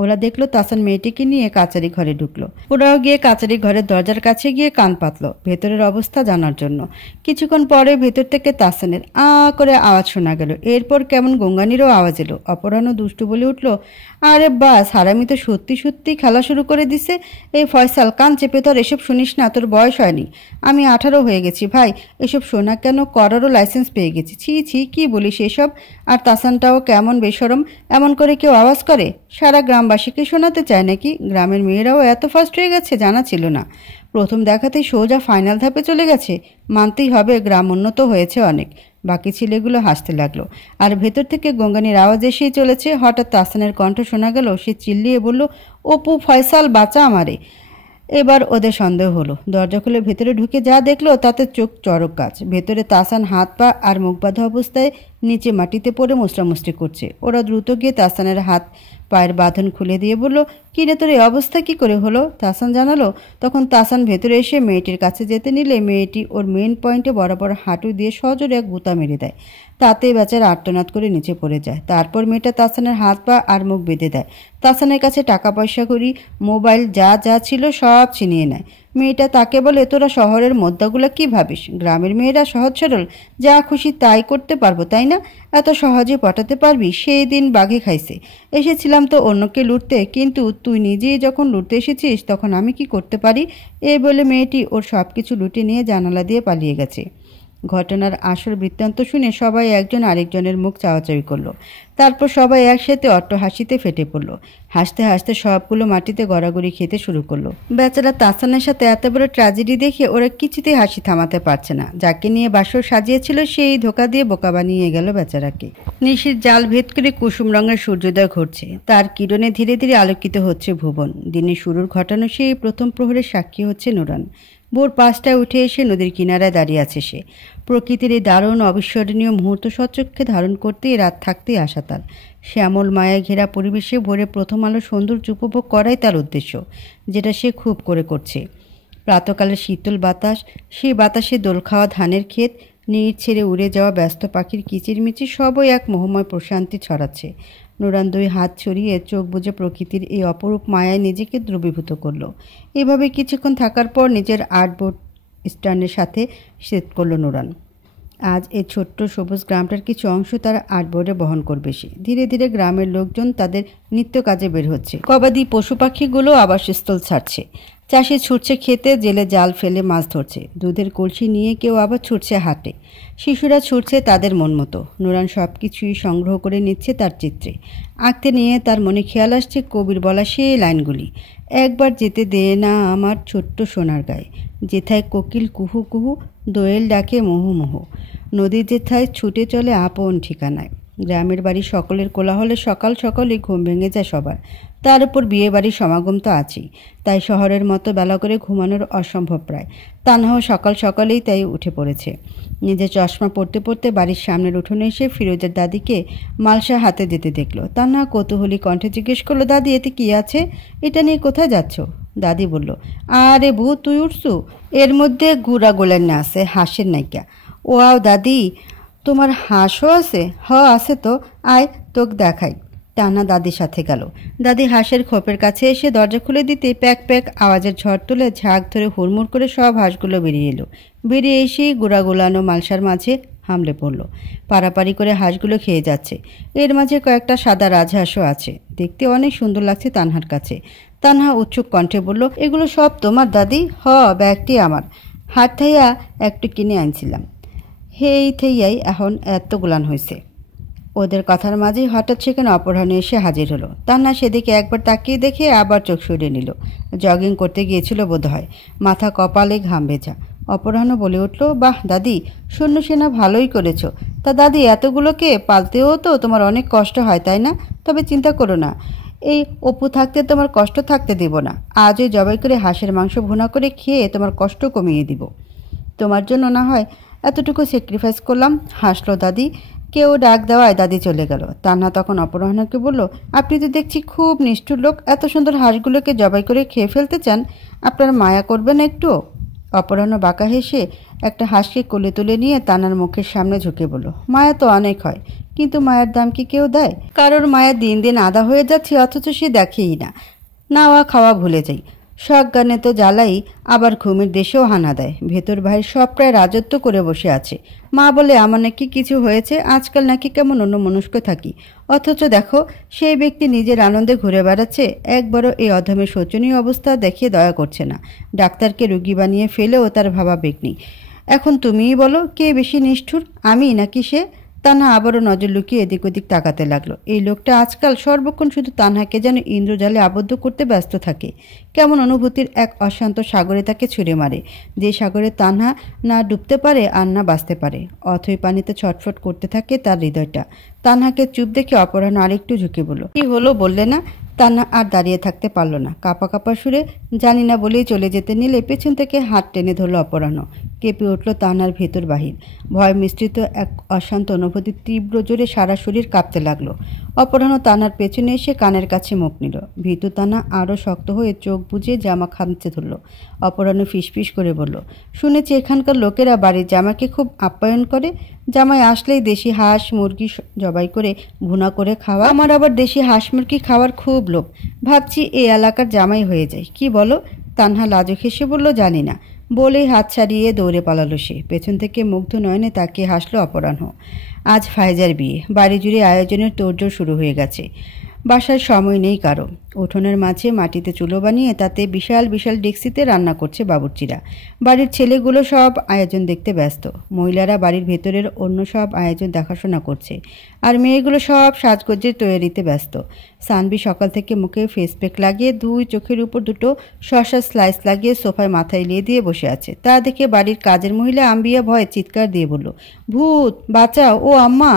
ওরা দেখলো তাহসান মেয়েটিকে নিয়ে কাচারি ঘরে ঢুকলো। ওরাও গিয়ে কাচারি ঘরের দরজার কাছে গিয়ে কান পাতলো ভেতরের অবস্থা জানার জন্য। কিছুক্ষণ পরে ভেতর থেকে তাহসানের আ করে আওয়াজ শোনা গেল। এরপর কেমন গঙ্গানিরও আওয়াজ এলো। অপরাহ্ন দুষ্টু বলে উঠল, আরে বাস, হারামি তো সত্যি সত্যি খেলা শুরু করে দিছে। এই ফয়সাল, কান চেপে তোর এসব শুনিস না, তোর বয়স হয়নি। আমি 18 হয়ে গেছি ভাই। এসব শোনা কেন, করারও লাইসেন্স পেয়ে গেছি। ছি ছি, কি বলিস এসব? আর তাহসানটাও কেমন বেশরম। এমন করে কেউ আওয়াজ করে? সারা গ্রামবাসীকে শোনাতে চায় নাকি? গ্রামের মেয়েরাও এত ফাস্ট হয়ে গেছে, জানা ছিল না। প্রথম দেখাতেই সোজা ফাইনাল ধাপে চলে গেছে। মানতেই হবে গ্রাম উন্নত হয়েছে অনেক। বাকি ছেলেগুলো হাসতে লাগলো। আর ভেতর থেকে গঙ্গানির আওয়াজ এসেই চলেছে। হঠাৎ তাহসানের কণ্ঠ শোনা গেল। সে চিল্লিয়ে বলল, অপু, ফয়সাল, বাঁচা আমারে। এবার ওদের সন্দেহ হলো। দরজা খুলে ভেতরে ঢুকে যা দেখলো তাতে চোখ চড়ক গাছ। ভেতরে তাহসান হাত পা আর মুখ বাঁধা অবস্থায় নিচে মাটিতে পড়ে মুচড়ামুচড়ি করছে। ওরা দ্রুত গিয়ে তাহসানের হাত পায়ের বাঁধন খুলে দিয়ে বলল, কি রে, তোর এই অবস্থা কি করে হলো? তাহসান জানালো। তখন তাহসান ভেতরে এসে মেয়েটির কাছে যেতে নিলে মেয়েটি ওর মেন পয়েন্টে বরাবর হাঁটু দিয়ে সজোরে এক গুঁতা মেরে দেয়। তাতেই বেচারা আর্তনাদ করে নিচে পড়ে যায়। তারপর মেয়েটা তাহসানের হাত পা আর মুখ বেঁধে দেয়। তাহসানের কাছে টাকা পয়সা করি, মোবাইল যা যা ছিল সব ছিনিয়ে নেয়। মেয়েটা তাকে বলে, তোরা শহরের মোদ্দাগুলো কি ভাবিস? গ্রামের মেয়েরা সহজ সরল, যা খুশি তাই করতে পারবো, তাই না? এত সহজে পটাতে পারবি? সেই দিন বাঘে খাইছে। এসেছিলাম তো অন্যকে লুটতে, কিন্তু তুই নিজেই যখন লুটতে এসেছিস তখন আমি কি করতে পারি? এই বলে মেয়েটি ওর সব কিছু লুটে নিয়ে জানালা দিয়ে পালিয়ে গেছে। ঘটনার আসল বৃত্তান্ত শুনে সবাই একজন আরেকজনের মুখ চাওয়াচাওয়ি করলো। তারপর সবাই একসাথে অট্টহাসিতে ফেটে পড়লো। হাসতে হাসতে সবগুলো মাটিতে গড়াগড়ি খেতে শুরু করলো। বেচারা তাহসানের সাথে এত বড় ট্র্যাজেডি দেখে ওরা কিছুতেই হাসি থামাতে পারছে না। যাকে নিয়ে বাসর সাজিয়েছিল সেই ধোকা দিয়ে বোকা বানিয়ে গেল বেচারাকে। নিশির জাল ভেদ করে কুসুম রঙের সূর্যোদয় ঘটছে। তার কিরণে ধীরে ধীরে আলোকিত হচ্ছে ভুবন। দিনের শুরুর ঘটানো সেই প্রথম প্রহরের সাক্ষী হচ্ছে নুরান। ভোর 5টায় উঠে এসে নদীর কিনারায় দাঁড়িয়ে আছে সে। প্রকৃতির এই দারুণ অবিস্মরণীয় মুহূর্ত সচক্ষে ধারণ করতেই রাত থাকতেই আসা তার। শ্যামল মায়ায় ঘেরা পরিবেশে ভোরে প্রথম আলো সৌন্দর্য উপভোগ করাই তার উদ্দেশ্য, যেটা সে খুব করে করছে। প্রাতকালের শীতল বাতাস, সেই বাতাসে দোল খাওয়া ধানের ক্ষেত, নীড় ছেড়ে উড়ে যাওয়া ব্যস্ত পাখির কিচিরমিচির সবই এক মোহময় প্রশান্তি ছড়াচ্ছে। নুরান 2 হাত ছড়িয়ে চোখ বুজে প্রকৃতির এই অপরূপ মায়ায় নিজেকে দ্রবীভূত করল। এভাবে কিছুক্ষণ থাকার পর নিজের আর্টবোর্ড স্ট্যান্ডের সাথে সেট করল নুরান। আজ এই ছোট্ট সবুজ গ্রামটার কিছু অংশ তারা আর্টবোর্ডে বহন করবে সে। ধীরে ধীরে গ্রামের লোকজন তাদের নিত্য কাজে বের হচ্ছে। গবাদি পশু পাখিগুলো আবাসস্থল ছাড়ছে। চাষি ছুটছে খেতে, জেলে জাল ফেলে মাছ ধরছে। দুধের কলসি নিয়ে কেউ আবার ছুটছে হাটে। শিশুরা ছুটছে তাদের মন মতো। নুরান সব কিছুই সংগ্রহ করে নিচ্ছে তার চিত্রে। আঁকতে নিয়ে তার মনে খেয়াল আসছে কবির বলা সেই লাইনগুলি। একবার যেতে দে না আমার ছোট্ট সোনার গায়ে, যেথায় কোকিল কুহু কুহু, দোয়েল ডাকে মোহু মোহু, নদীর যেথায় ছুটে চলে আপন ঠিকানায়। গ্রামের বাড়ির সকলের কোলাহলে সকাল সকালে ঘুম ভেঙে যায় সবার। তার উপর বিয়ে বাড়ির সমাগম তো আছেই, তাই শহরের মতো বেলা করে ঘুমানোর অসম্ভব প্রায়। তানহাও সকাল সকালেই তাই উঠে পড়েছে। নিজে চশমা পরতে পরতে বাড়ির সামনের উঠোনে এসে ফিরোজের দাদিকে মালসা হাতে দিতে দেখলো। তানহা কৌতূহলী কণ্ঠে জিজ্ঞেস করলো, দাদি এতে কি আছে? এটা নিয়ে কোথায় যাচ্ছ? দাদি বলল, আরে বউ তুই উঠছু, এর মধ্যে গুড়া গোলের না আছে, হাঁসের নাইকা। ওয়াও দাদি, তোমার হাঁসও আছে? আছে তো, আয় তোকে দেখাই। টানা দাদির সাথে গেল। দাদি হাঁসের খোপের কাছে এসে দরজা খুলে দিতে প্যাক প্যাক আওয়াজের ঝড় তুলে ঝাঁক ধরে হুড়মুড় করে সব হাঁসগুলো বেরিয়ে এলো। বেরিয়ে এসেই গুড়া গোলানো মালসার মাঝে হামলে পড়ল। পাড়াপাড়ি করে হাঁসগুলো খেয়ে যাচ্ছে। এর মাঝে কয়েকটা সাদা রাজহাঁসও আছে। দেখতে অনেক সুন্দর লাগছে তানহার কাছে। তানহা উৎসুক কণ্ঠে বলল, এগুলো সব তোমার দাদি? ব্যাগটি আমার, হাট থাইয়া একটু কিনে আনছিলাম, হেই থেইয়াই এখন এত গুলান হয়েছে। ওদের কথার মাঝেই হঠাৎ সেখানে অপরাহ্ন এসে হাজির হলো। তান্না সেদিকে একবার তাকিয়ে দেখে আবার চোখ সরিয়ে নিল। জগিং করতে গিয়েছিল বোধহয়, মাথা কপালে ঘাম ভেজা। অপরাহ্ন বলে উঠল, বাহ দাদি, সৈন্য সেনা ভালোই করেছ। তা দাদি, এতগুলোকে পালতেও তো তোমার অনেক কষ্ট হয় তাই না? তবে চিন্তা করো না, এই অপু থাকতে তোমার কষ্ট থাকতে দেব না। আজই জবাই করে হাঁসের মাংস ভুনা করে খেয়ে তোমার কষ্ট কমিয়ে দিব। তোমার জন্য না হয় এতটুকু স্যাক্রিফাইস করলাম। হাসলো দাদি। কেউ ডাক দেওয়ায় দাদি চলে গেল। তান্না তখন অপরাহ্নকে বলল, আপনি তো দেখছি খুব নিষ্ঠুর লোক, এত সুন্দর হাঁসগুলোকে জবাই করে খেয়ে ফেলতে চান, আপনার মায়া করবেন একটু? অপরাহ্ন বাঁকা হেসে একটা হাঁসকে কোলে তুলে নিয়ে তান্নার মুখের সামনে ঝুঁকে বলল, মায়া তো অনেক হয়, কিন্তু মায়ের দাম কি কেউ দেয়? কারোর মায়া দিন দিন আদা হয়ে যাচ্ছে, অথচ সে দেখেই না। নাওয়া খাওয়া ভুলে যাই, সজ্ঞানে তো জ্বালাই, আবার ঘুমের দেশেও হানা দেয়। ভেতর বাইরে সব প্রায় রাজত্ব করে বসে আছে। মা বলে আমার নাকি কিছু হয়েছে, আজকাল নাকি কেমন অন্যমনস্ক থাকি, অথচ দেখো সেই ব্যক্তি নিজের আনন্দে ঘুরে বেড়াচ্ছে। একবারও এই অধমের শোচনীয় অবস্থা দেখিয়ে দয়া করছে না। ডাক্তারকে রুগী বানিয়ে ফেলেও তার ভাবাবেগ নেই। এখন তুমিই বলো, কে বেশি নিষ্ঠুর, আমি নাকি সে? তানহা আবারও নজর লুকিয়ে এদিক ওদিক তাকাতে লাগলো। এই লোকটা আজকাল সর্বক্ষণ শুধু তানহাকে যেন ইন্দ্রজালে আবদ্ধ করতে ব্যস্ত থাকে। কেমন অনুভূতির এক অশান্ত সাগরে তাকে ছুঁড়ে মারে, যে সাগরে তানহা না ডুবতে পারে আর না বাঁচতে পারে। অথই পানিতে ছটফট করতে থাকে তার হৃদয়টা। তানহাকে চুপ দেখে অপরাহ্ন আরেকটু ঝুঁকে বলল, কি হলো বললে না? তান্না আর দাঁড়িয়ে থাকতে পারল না। কাঁপা কাঁপা সুরে জানি না বলেই চলে যেতে নিলে পেছন থেকে হাত টেনে ধরল অপরাহ্ন। কেঁপে উঠল তান্নার ভেতর বাহির। ভয় মিশ্রিত এক অশান্ত অনুভূতি তীব্র জোরে সারা শরীর কাঁপতে লাগলো। অপরাহ্ন তান্নার পেছনে এসে কানের কাছে মুখ নিল। ভীতু তান্না আরও শক্ত হয়ে চোখ বুজে জামা খামচে ধরল। অপরাহ্ন ফিসফিস করে বলল, শুনেছি এখানকার লোকেরা বাড়ির জামাকে খুব আপ্যায়ন করে। জামাই আসলেই দেশি হাঁস মুরগি জবাই করে ভুনা করে খাওয়া। আমার আবার দেশি হাঁস মুরগি খাওয়ার খুব লোভ। ভাবছি এই এলাকার জামাই হয়ে যায়, কি বলো? তানহা লাজুক হেসে বলল, জানি না, বলেই হাত ছাড়িয়ে দৌড়ে পালালো সে। পেছন থেকে মুগ্ধ নয়নে তাকিয়ে হাসলো অপরাহ্ন। আজ ফায়জার বিয়ে, বাড়ি জুড়ে আয়োজনের তোড়জোড় শুরু হয়ে গেছে। বাসার সময় নেই কারো। উঠোনের মাঝে মাটিতে চুলো বানিয়ে তাতে বিশাল বিশাল ডেক্সিতে রান্না করছে বাবুর্চিরা। বাড়ির ছেলেগুলো সব আয়োজন দেখতে ব্যস্ত। মহিলারা বাড়ির ভেতরের অন্য সব আয়োজন দেখাশোনা করছে। আর মেয়েগুলো সব সাজগোজের তৈরিতে ব্যস্ত। সানভি সকাল থেকে মুখে ফেস প্যাক লাগিয়ে দুই চোখের উপর দুটো শসা স্লাইস লাগিয়ে সোফায় মাথায় লিয়ে দিয়ে বসে আছে। তা দেখে বাড়ির কাজের মহিলা আম্বিয়া ভয়ে চিৎকার দিয়ে বলল, ভূত বাঁচাও, ও আম্মা,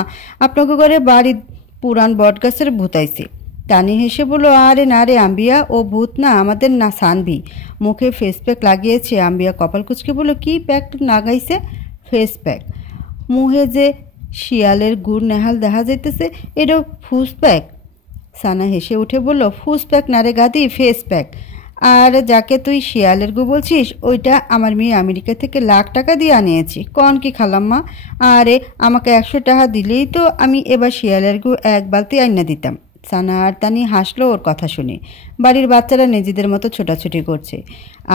আপনাকে ঘরে বাড়ির পুরান বটগাছের ভূত আইছে। টানি হেসে বলল, আরে না রে আম্বিয়া, ও ভূত না, আমাদের না সানভি। মুখে ফেস প্যাক লাগিয়েছে। আম্বিয়া কপাল কুচকে বলল, কি প্যাক লাগাইছে? Face pack. মুহে যে শিয়ালের গুড় নেহাল দেখা যাইতেছে, এটা ফুস প্যাক। সানা হেসে উঠে বলল, ফুস প্যাক না রে গাদি, ফেস প্যাক। আর যাকে তুই শিয়ালের গু বলছিস, ওইটা আমার মেয়ে আমেরিকা থেকে লাখ টাকা দিয়ে আনিয়েছি। কন কি খালাম্মা? আরে আমাকে 100 টাকা দিলেই তো আমি এবার শিয়ালের গু এক বালতি আইনা দিতাম। সানা আর তানি হাসলো ওর কথা শুনে। বাড়ির বাচ্চারা নিজেদের মতো ছোটাছুটি করছে।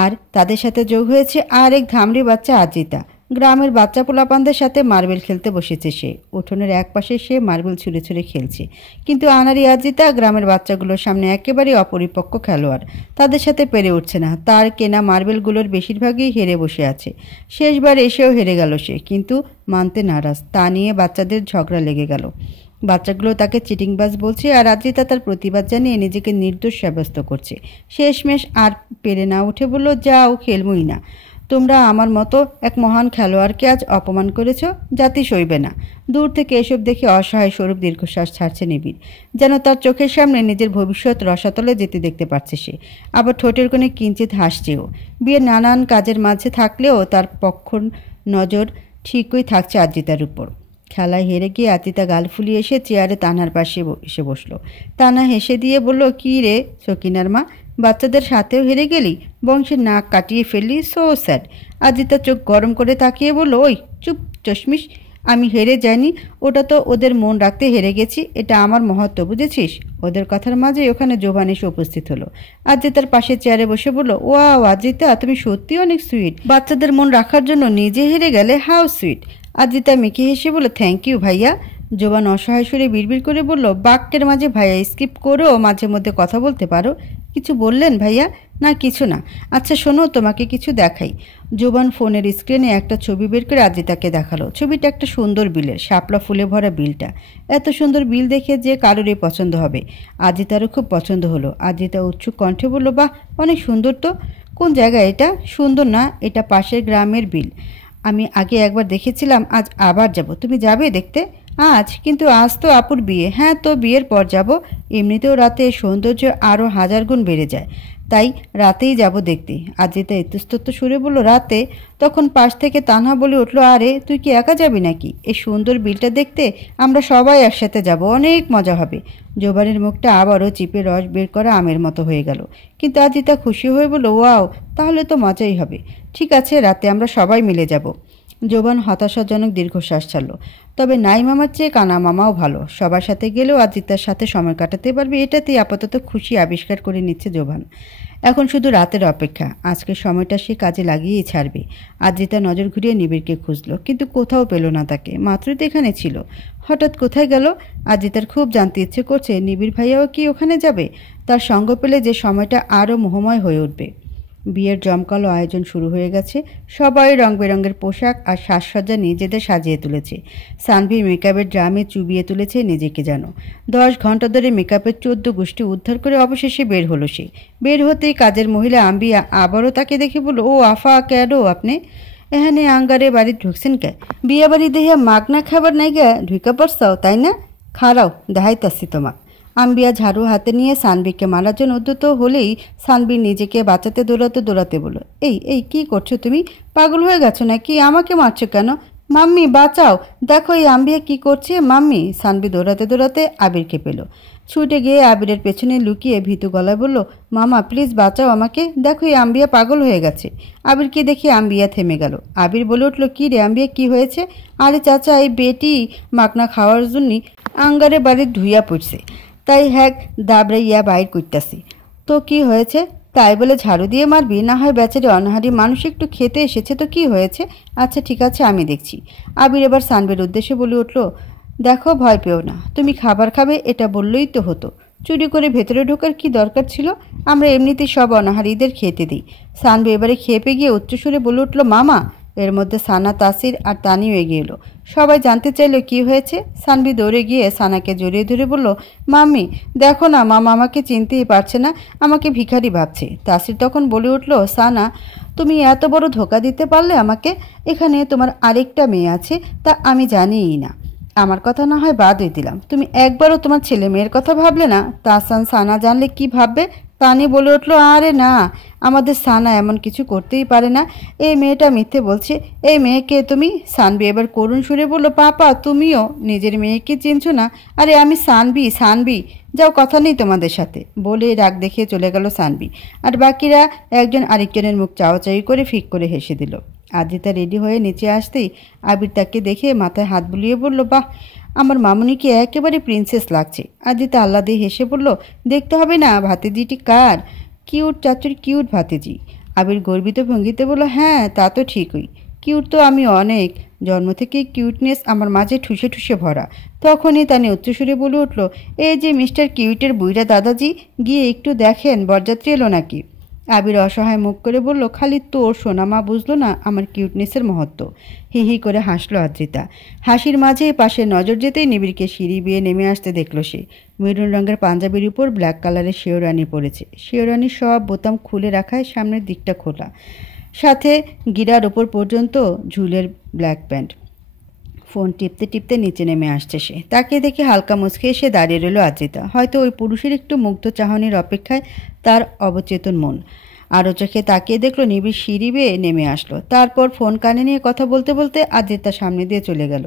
আর তাদের সাথে যোগ হয়েছে আর এক ধামড়ি বাচ্চা আজিতা। গ্রামের বাচ্চা পোলাপানদের সাথে মার্বেল খেলতে বসেছে সে। উঠোনের এক পাশে সে মার্বেল ছুঁড়ে ছুঁড়ে খেলছে। কিন্তু আনারি আজিতা গ্রামের বাচ্চাগুলোর সামনে একেবারে অপরিপক্ক খেলোয়াড়। তাদের সাথে পেরে উঠছে না। তার কেনা মার্বেলগুলোর বেশিরভাগই হেরে বসে আছে। শেষবার এসেও হেরে গেল সে, কিন্তু মানতে নারাজ। তা নিয়ে বাচ্চাদের ঝগড়া লেগে গেল। বাচ্চাগুলো তাকে চিটিংবাজ বলছে আর আজিতা তার প্রতিবাদ জানিয়ে নিজেকে নির্দোষ সাব্যস্ত করছে। শেষমেশ আর পেরে না উঠে বলল, যাও খেলবই না। তোমরা আমার মতো এক মহান খেলোয়াড়কে আজ অপমান করেছ, জাতি সইবে না। দূর থেকে এসব দেখে অসহায় স্বরূপ দীর্ঘশ্বাস ছাড়ছে নিবিড়, যেন তার চোখের সামনে নিজের ভবিষ্যৎ রসাতলে যেতে দেখতে পাচ্ছে সে। আবার ঠোঁটের কোণে কিঞ্চিত হাসছেও। বিয়ের নানান কাজের মাঝে থাকলেও তার পক্ষ নজর ঠিকই থাকছে আদ্রিতার উপর। খেলায় হেরে গিয়ে আদ্রিতা গাল ফুলিয়ে এসে চেয়ারে তানহার পাশে এসে বসলো। তানহা হেসে দিয়ে বলল, কী রে সকিনার মা, বাচ্চাদের সাথেও হেরে গেলি, বংশের নাক কাটিয়ে ফেললি, সো স্যাড। আদ্রিতা চোখ গরম করে তাকিয়ে বলল, ওই চুপ চশমিশ, আমি হেরে যাইনি, ওটা তো ওদের মন রাখতে হেরে গেছি, এটা আমার মহত্ব, বুঝেছিস? ওদের কথার মাঝে ওখানে জোবান এসে উপস্থিত হলো। আদ্রিতার পাশে চেয়ারে বসে বলল, ওয়াও আদ্রিতা, তুমি সত্যি অনেক সুইট, বাচ্চাদের মন রাখার জন্য নিজে হেরে গেলে, হাউ সুইট। আদ্রিতা মেকি হেসে বলল, থ্যাংক ইউ ভাইয়া। জোবান অসহায় সুরে বিড়বিড় করে বলল, বাক্যের মাঝে ভাইয়া স্কিপ করেও মাঝে মধ্যে কথা বলতে পারো। কিছু বললেন ভাইয়া? না কিছু না। আচ্ছা শোনো, তোমাকে কিছু দেখাই। জোবান ফোনের স্ক্রিনে একটা ছবি বের করে আদ্রিতাকে দেখালো। ছবিটা একটা সুন্দর বিলের, শাপলা ফুলে ভরা বিলটা। এত সুন্দর বিল দেখে যে কারোরই পছন্দ হবে। আদ্রিতারও খুব পছন্দ হলো। আদ্রিতা উৎসুক কণ্ঠে বলল, বাহ, অনেক সুন্দর তো। কোন জায়গায় এটা? সুন্দর না, এটা পাশের গ্রামের বিল। আমি আগে একবার দেখেছিলাম, আজ আবার যাব। তুমি যাবে দেখতে? আজ? কিন্তু আজ তো আপুর বিয়ে। হ্যাঁ, তো বিয়ের পর যাব। এমনিতেও রাতে সৌন্দর্য আরও 1000 গুণ বেড়ে যায়, তাই রাতেই যাব দেখতে। আদ্রিতা ইতস্তত সুরে বলল, রাতে? তখন পাশ থেকে তানহা বলে উঠল, আরে তুই কি একা যাবি নাকি এই সুন্দর বিলটা দেখতে? আমরা সবাই একসাথে যাব, অনেক মজা হবে। জোবানের মুখটা আবারও চিপে রস বের করা আমের মতো হয়ে গেল। কিন্তু আদ্রিতা খুশি হয়ে বলল, ওয়াও, তাহলে তো মজাই হবে। ঠিক আছে, রাতে আমরা সবাই মিলে যাব। জোবান হতাশাজনক দীর্ঘশ্বাস ছাড়ল। তবে নাই মামার চেয়ে কানা মামাও ভালো। সবার সাথে গেলেও আদ্রিতার সাথে সময় কাটাতে পারবে, এটাতেই আপাতত খুশি আবিষ্কার করে নিচ্ছে জোবান। এখন শুধু রাতের অপেক্ষা। আজকের সময়টা সে কাজে লাগিয়েই ছাড়বে। আদ্রিতা নজর ঘুরিয়ে নিবিড়কে খুঁজল, কিন্তু কোথাও পেল না তাকে। মাত্রই তো এখানে ছিল, হঠাৎ কোথায় গেল? আদ্রিতার খুব জানতে ইচ্ছে করছে, নিবিড় ভাইয়াও কি ওখানে যাবে? তার সঙ্গ পেলে যে সময়টা আরও মোহময় হয়ে উঠবে। বিয়ের জমকালো আয়োজন শুরু হয়ে গেছে। সবাই রং বেরঙের পোশাক আর সাজসজ্জা নিজেদের সাজিয়ে তুলেছে। সানভি মেকআপের ড্রামে চুবিয়ে তুলেছে নিজেকে যেন। 10 ঘন্টা ধরে মেকআপের 14 গোষ্ঠী উদ্ধার করে অবশেষে বের হলো সে। বের হতেই কাজের মহিলা আম্বিয়া আবারও তাকে দেখে বলল, ও আফা, কেন আপনি এখানে আঙ্গারে বাড়ি ঢুকছেন কে? বিয়া বাড়ি দেহিয়া মাগনা খাবার নাই গে ঢুকা পড়ছাও, তাই না? খারাও, দেখাইতাছি তোমাক। আম্বিয়া ঝাড়ু হাতে নিয়ে সানবিকে মারার জন্য উদ্যত হলেই সানবি নিজেকে বাঁচাতে দৌড়াতে বলল, এই এই কি করছো তুমি? পাগল হয়ে গেছো নাকি? আমাকে মারছো কেন? মাম্মি বাঁচাও, দেখো এই আম্বিয়া কি করছে। মাম্মি! সানবি দৌড়াতে আবিরকে পেল। ছুটে গিয়ে আবিরের পেছনে লুকিয়ে ভীতু গলায় বলল, মামা প্লিজ বাঁচাও আমাকে, দেখো এই আম্বিয়া পাগল হয়ে গেছে। আবিরকে দেখে আম্বিয়া থেমে গেল। আবির বলে উঠল, কি রে আম্বিয়া, কি হয়েছে? আরে চাচা, এই বেটি মাকনা খাওয়ার জন্যই আঙ্গারে বাড়ির ধুইয়া পড়ছে, তাই হ্যাক দাবড়াইয়া বাইর করতেছি। তো কি হয়েছে? তাই বলে ঝাড়ু দিয়ে মারবি? না হয় বেচারি অনাহারি মানুষ একটু খেতে এসেছে, তো কি হয়েছে? আচ্ছা ঠিক আছে, আমি দেখছি। আবির এবার সানবির উদ্দেশ্যে বলে উঠল, দেখো ভয় পেও না, তুমি খাবার খাবে এটা বললেই তো হতো। চুরি করে ভেতরে ঢোকার কি দরকার ছিল? আমরা এমনিতেই সব অনাহারীদের খেতে দিই। সানবি এবারে খেপে গিয়ে উচ্চস্বরে বলে উঠল, মামা! এর মধ্যে সানা, তাসির আর তানিও এগিয়ে এলো। সবাই জানতে চাইল কি হয়েছে। সানবি দৌড়ে গিয়ে সানাকে জড়িয়ে ধরে বলল, মাম্মি দেখো না, মামা আমাকে চিনতেই পারছে না, আমাকে ভিখারি ভাবছে। তাসির তখন বলে উঠল, সানা, তুমি এত বড় ধোকা দিতে পারলে আমাকে? এখানে তোমার আরেকটা মেয়ে আছে, তা আমি জানিই না। আমার কথা না হয় বাদই দিলাম, তুমি একবারও তোমার ছেলে মেয়ের কথা ভাবলে না? তাহসান সানা জানলে কি ভাববে? তানি বলে উঠল, আরে না, আমাদের সানা এমন কিছু করতেই পারে না। এই মেয়েটা মিথ্যে বলছে। এই মেয়েকে তুমি? সানবি এবার করুণ সুরে বলল, পাপা তুমিও নিজের মেয়েকে চিনছো না? আরে আমি সানবি, যাও, কথা নেই তোমাদের সাথে, বলে রাগ দেখিয়ে চলে গেল সানবি। আর বাকিরা একজন আরেকজনের মুখ চাওয়াচাই করে ফিক করে হেসে দিল। আদ্রিতা রেডি হয়ে নিচে আসতেই আবির তাকে দেখে মাথায় হাত বুলিয়ে বলল, বাহ, আমার মামুনিকে একেবারে প্রিন্সেস লাগছে। আদ্রিতা আহ্লাদে হেসে বলল, দেখতে হবে না ভাতিজিটি কার? Cute চাচুর cute ভাতিজি। আবির গর্বিত ভঙ্গিতে বলল, হ্যাঁ তা তো ঠিকই, কিউট তো আমি অনেক, জন্ম থেকেই কিউটনেস আমার মাঝে ঠুসে ঠুসে ভরা। তখনই তানি উচ্চস্বরে বলে উঠল, এই যে মিস্টার কিউটের বুইরা দাদাজি, গিয়ে একটু দেখেন বরযাত্রী এলো নাকি। আবির অসহায় মুখ করে বলল, খালি তোর সোনামা বুঝলো না আমার কিউটনেসের মহত্ব। হি হি করে হাসলো আদ্রিতা। হাসির মাঝে পাশে নজর যেতেই নিবিড়কে সিঁড়ি বেয়ে নেমে আসতে দেখল সে। মেরুন রঙের পাঞ্জাবির উপর ব্ল্যাক কালারের শেওরানি পরেছে। শেওরানির সব বোতাম খুলে রাখায় সামনের দিকটা খোলা। সাথে গিরার ওপর পর্যন্ত ঝুলের ব্ল্যাক প্যান্ট। ফোন টিপতে টিপতে নিচে নেমে আসছে সে। তাকে দেখে হালকা মুচকে এসে দাঁড়িয়ে রইল আদ্রিতা। হয়তো ওই পুরুষের একটু মুগ্ধ চাহনির অপেক্ষায় তার অবচেতন মন। আরও চোখে তাকিয়ে দেখলো নিবিড় সিঁড়ি বেয়ে নেমে আসলো। তারপর ফোন কানে নিয়ে কথা বলতে বলতে আদ্রিতার সামনে দিয়ে চলে গেল।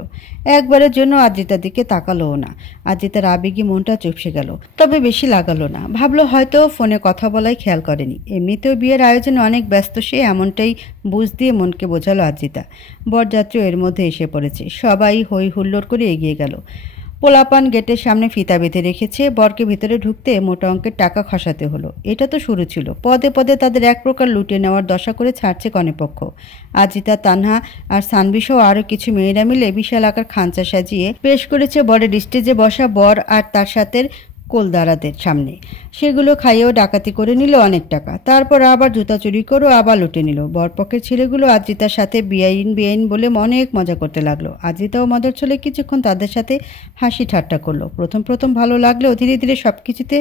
একবারের জন্য আদ্রিতার দিকে তাকালোও না। আদ্রিতার আবেগী মনটা চুপসে গেল, তবে বেশি লাগালো না। ভাবলো হয়তো ফোনে কথা বলাই খেয়াল করেনি। এমনিতেও বিয়ের আয়োজনে অনেক ব্যস্ত সে, এমনটাই বুঝ দিয়ে মনকে বোঝালো আদ্রিতা। বরযাত্রী এর মধ্যে এসে পড়েছে। সবাই হই হুল্লোড় করে এগিয়ে গেল। পোলাপান গেটের সামনে ফিতা বেঁধে রেখেছে। বরকে ভিতরে ঢুকতে মোটা অঙ্কের টাকা খসাতে হলো। এটা তো শুরু ছিল। পদে পদে তাদের এক প্রকার লুটে নেওয়ার দশা করে ছাড়ছে কনেপক্ষ। আজিতা, তানহা আর সানবিসহ আরও কিছু মেয়েরা মিলে বিশাল আকার খাঞ্চা সাজিয়ে পেশ করেছে বরের স্টেজে বসা বর আর তার সাথে কোলদারাদের সামনে। সেগুলো খাইয়েও ডাকাতি করে নিল অনেক টাকা। তারপর আবার জুতা চুরি করেও আবার লুটে নিল। বরপক্ষের ছেলেগুলো আজিতার সাথে বেআইন বলে অনেক মজা করতে লাগলো। আজিতাও মজার ছলে কিছুক্ষণ তাদের সাথে হাসি ঠাট্টা করলো। প্রথম প্রথম ভালো লাগলেও ধীরে ধীরে সব কিছুতে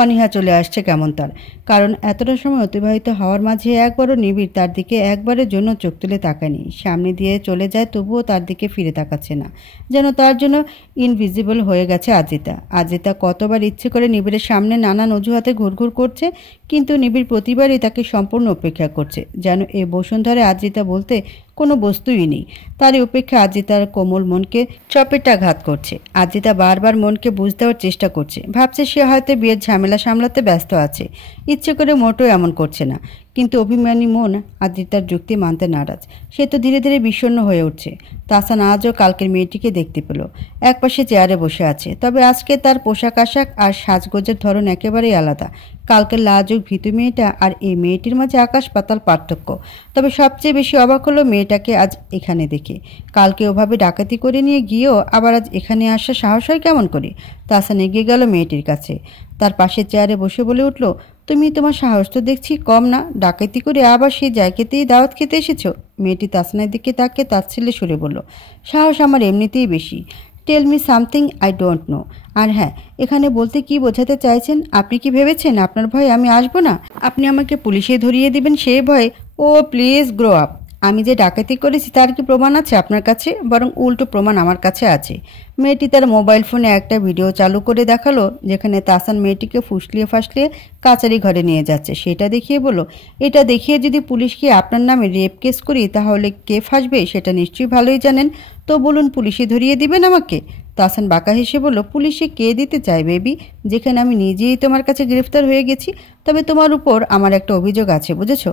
অনীহা চলে আসছে কেমন তার। কারণ এতটা সময় অতিবাহিত হওয়ার মাঝে একবারও নিবিড় তার দিকে একবারের জন্য চোখ তুলে তাকায়নি। সামনে দিয়ে চলে যায় তবুও তার দিকে ফিরে তাকাচ্ছে না, যেন তার জন্য ইনভিজিবল হয়ে গেছে আজিতা। আজিতা কতবার ইচ্ছে করে নিবিড়ের সামনে নানান অজুহাতে ঘুরঘুর করছে, কিন্তু নিবিড় প্রতিবারই তাকে সম্পূর্ণ উপেক্ষা করছে। যেন এ বসুন্ধরে আজিতা বলতে কোনো বস্তুই নেই। তার উপেক্ষা আজিতার কোমল মনকে চপেটাঘাত করছে। আজিতা বারবার মনকে বুঝ দেওয়ার চেষ্টা করছে। ভাবছে সে হয়তো বিয়ের ঝামেলা সামলাতে ব্যস্ত আছে, ইচ্ছে করে মোটেও এমন করছে না। কিন্তু অভিমানী মন আজিতার যুক্তি মানতে নারাজ। সে তো ধীরে ধীরে বিষণ্ণ হয়ে উঠছে। তাহসান আজও কালকের মেয়েটিকে দেখতে পেল। একপাশে চেয়ারে বসে আছে, তবে আজকে তার পোশাক আশাক আর সাজগোজের ধরন একেবারেই আলাদা। কালকের লাজুক ভীতু মেয়েটা আর এই মেয়েটির মাঝে আকাশ পাতাল পার্থক্য। তবে সবচেয়ে বেশি অবাক হলো মেয়েটাকে আজ এখানে দেখে। কালকে ওভাবে ডাকাতি করে নিয়ে গিয়েও আবার আজ এখানে আসা সাহস হয় কেমন করে? তাহসান এগিয়ে গেল মেয়েটির কাছে। তার পাশের চেয়ারে বসে বলে উঠল, তুমি তোমার সাহস তো দেখছি কম না। ডাকাতি করে আবার সেই জায়গাতেই দাওয়াত খেতে এসেছো? মেয়েটি তাহসানের দিকে তাকে তাচ্ছিল্যে সুরে বলল, সাহস আমার এমনিতেই বেশি। Tell me something I don't know. আর হ্যাঁ, এখানে বলতে কি বোঝাতে চাইছেন? আপনি কি ভেবেছেন আপনার ভয়ে আমি আসবো না? আপনি আমাকে পুলিশে ধরিয়ে দিবেন সেই ভয়ে? ও প্লিজ গ্রো আপ। আমি যে ডাকাতি করেছি তার কি প্রমাণ আছে আপনার কাছে? বরং উল্টো প্রমাণ আমার কাছে আছে। মেয়েটি তার মোবাইল ফোনে একটা ভিডিও চালু করে দেখালো, যেখানে তাহসান মেয়েটিকে ফুসলিয়ে ফাসলিয়ে কাচারি ঘরে নিয়ে যাচ্ছে। সেটা দেখিয়ে বলল, এটা দেখিয়ে যদি পুলিশকে আপনার নামে রেপ কেস করি তাহলে কে ফাঁসবে সেটা নিশ্চয়ই ভালোই জানেন। তো বলুন, পুলিশে ধরিয়ে দিবেন আমাকে? তাহসান বাঁকা হেসে বলল, পুলিশে কে দিতে চায় বেবি, যেখানে আমি নিজেই তোমার কাছে গ্রেফতার হয়ে গেছি। তবে তোমার উপর আমার একটা অভিযোগ আছে, বুঝেছো?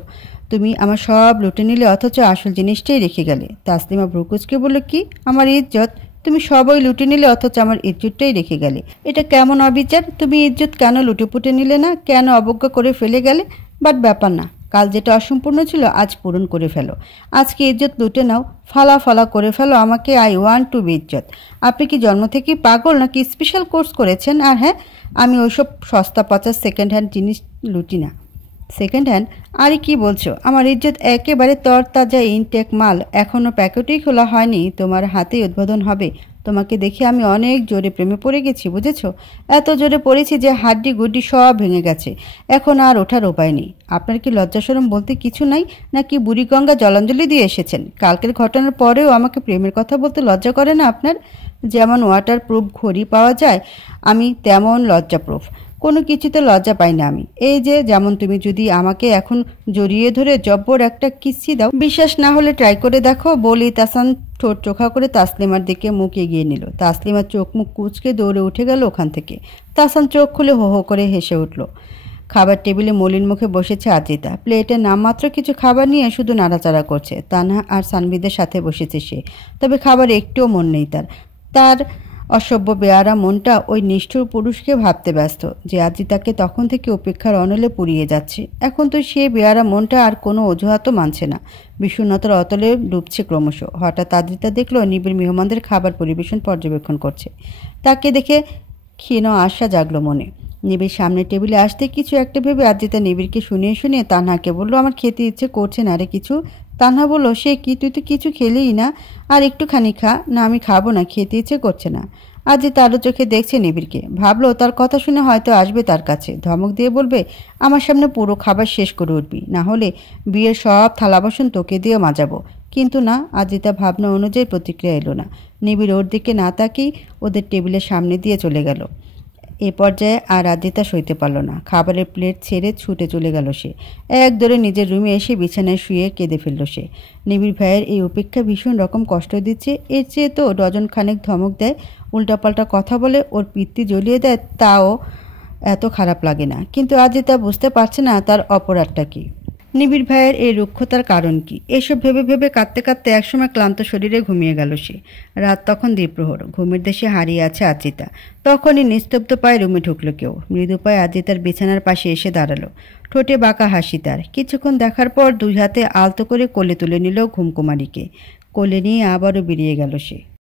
তুমি আমার সব লুটে নিলে অথচ আসল জিনিসটাই রেখে গেলে। তাসলিমা ভ্রুকুচকে বলল, কি? আমার ইজ্জত? তুমি সবই লুটে নিলে অথচ আমার ইজ্জতটাই রেখে গেলে। এটা কেমন অবিচার? তুমি ইজ্জত কেন লুটেপুটে নিলে না? কেন অবজ্ঞা করে ফেলে গেলে? বাট ব্যাপার না, কাল যেটা অসম্পূর্ণ ছিল আজ পূরণ করে ফেলো। আজকে ইজ্জত লুটে নাও, ফালা ফালা করে ফেলো আমাকে। আই ওয়ান্ট টু বি ইজ্জত। আপনি কি জন্ম থেকেই পাগল নাকি স্পেশাল কোর্স করেছেন? আর হ্যাঁ, আমি ওইসব সস্তা পচা সেকেন্ড হ্যান্ড জিনিস লুটি না। Second hand? আরে কি বলছো? আমার ইজ্জত একেবারে তরতাজা ইনটেক মাল, এখনও প্যাকেটই খোলা হয়নি, তোমার হাতেই উদ্বোধন হবে। তোমাকে দেখে আমি অনেক জোরে প্রেমে পড়ে গেছি, বুঝেছো? এত জোরে পড়েছি যে হাড্ডি গুড্ডি সব ভেঙে গেছে। এখন আর ওঠার উপায় নেই। আপনার কি লজ্জাশরম বলতে কিছু নাই? নাকি বুড়িগঙ্গা জলাঞ্জলি দিয়ে এসেছেন? কালকের ঘটনার পরেও আমাকে প্রেমের কথা বলতে লজ্জা করে না আপনার? যেমন ওয়াটার প্রুফ ঘড়ি পাওয়া যায়, আমি তেমন লজ্জা প্রুফ। কোনো কিছুতে লজ্জা পাই না আমি। এই যে যেমন তুমি যদি আমাকে এখন জড়িয়ে ধরে জব্বর একটা কিস্সি দাও, বিশ্বাস না হলে ট্রাই করে দেখো। বলি তাহসান ঠোঁট চোখা করে তাসলিমার দিকে মুখ এগিয়ে নিল। তাসলিমার চোখ মুখ কুঁচকে দৌড়ে উঠে গেল ওখান থেকে। তাহসান চোখ খুলে হো হো করে হেসে উঠল। খাবার টেবিলে মলিন মুখে বসেছে আজিতা। প্লেটে নামমাত্র কিছু খাবার নিয়ে শুধু নাড়াচাড়া করছে। তানহা আর সানভিদের সাথে বসেছে সে, তবে খাবার একটুও মন নেই তার। তার অসভ্য বেয়ারা মনটা ওই নিষ্ঠুর পুরুষকে ভাবতে ব্যস্ত, যে আজিতাকে তখন থেকে উপেক্ষার অনলে পুড়িয়ে যাচ্ছে। এখন তো সে বেয়ারা মনটা আর কোনো অজুহাতও মানছে না। বিষণ্ণতার অতলে ডুবছে ক্রমশ। হঠাৎ আজিতা দেখলো নিবিড় মেহমানদের খাবার পরিবেশন পর্যবেক্ষণ করছে। তাকে দেখে ক্ষীণ আশা জাগলো মনে। নিবিড় সামনের টেবিলে আসতে কিছু একটা ভেবে আজিতা নিবিড়কে শুনিয়ে শুনিয়ে তানহাকে বলল, আমার খেতে ইচ্ছে করছে না রে কিছু, তানহা বলল, সে কি, তুই তো কিছু খেলেই না, আর একটুখানি খা। না আমি খাবো না, খেতে ইচ্ছে করছে না। আজি তারও চোখে দেখছে নিবিড়কে, ভাবলো তার কথা শুনে হয়তো আসবে তার কাছে, ধমক দিয়ে বলবে, আমার সামনে পুরো খাবার শেষ করে উঠবি, না হলে বিয়ের সব থালা বাসন তোকে দিয়ে মাজাবো। কিন্তু না, আজি তা ভাবনা অনুযায়ী প্রতিক্রিয়া এলো না। নিবিড় ওর দিকে না তাকিয়ে ওদের টেবিলের সামনে দিয়ে চলে গেল। এ পর্যায়ে আর আদিতা সইতে পারল না, খাবারের প্লেট ছেড়ে ছুটে চলে গেল সে। এক দৌড়ে নিজের রুমে এসে বিছানায় শুয়ে কেঁদে ফেলল সে। নিবিড় ভাইয়ের এই উপেক্ষা ভীষণ রকম কষ্ট দিচ্ছে, এর চেয়ে তো ডজন খানেক ধমক দেয়, উল্টাপাল্টা কথা বলে, ওর পিত্তি জ্বলিয়ে দেয়, তাও এত খারাপ লাগে না। কিন্তু আদিতা বুঝতে পারছে না তার অপরাধটা কী, নিবিড় ভাইয়ের এই রুক্ষতার কারণ কি। এসব ভেবে ভেবে কাঁদতে কাঁদতে একসময় ক্লান্ত শরীরে ঘুমিয়ে গেল সে। রাত তখন দ্বিপ্রহর, ঘুমের দেশে হারিয়ে আছে আজিতা। তখনই নিস্তব্ধ পায়ে রুমে ঢুকলো কেউ, মৃদু পায়ে আজিতার বিছানার পাশে এসে দাঁড়ালো, ঠোঁটে বাঁকা হাসি তার। কিছুক্ষণ দেখার পর দুই হাতে আলতো করে কোলে তুলে নিল ঘুমকুমারীকে। কোলে নিয়ে আবারও বেরিয়ে গেল সে।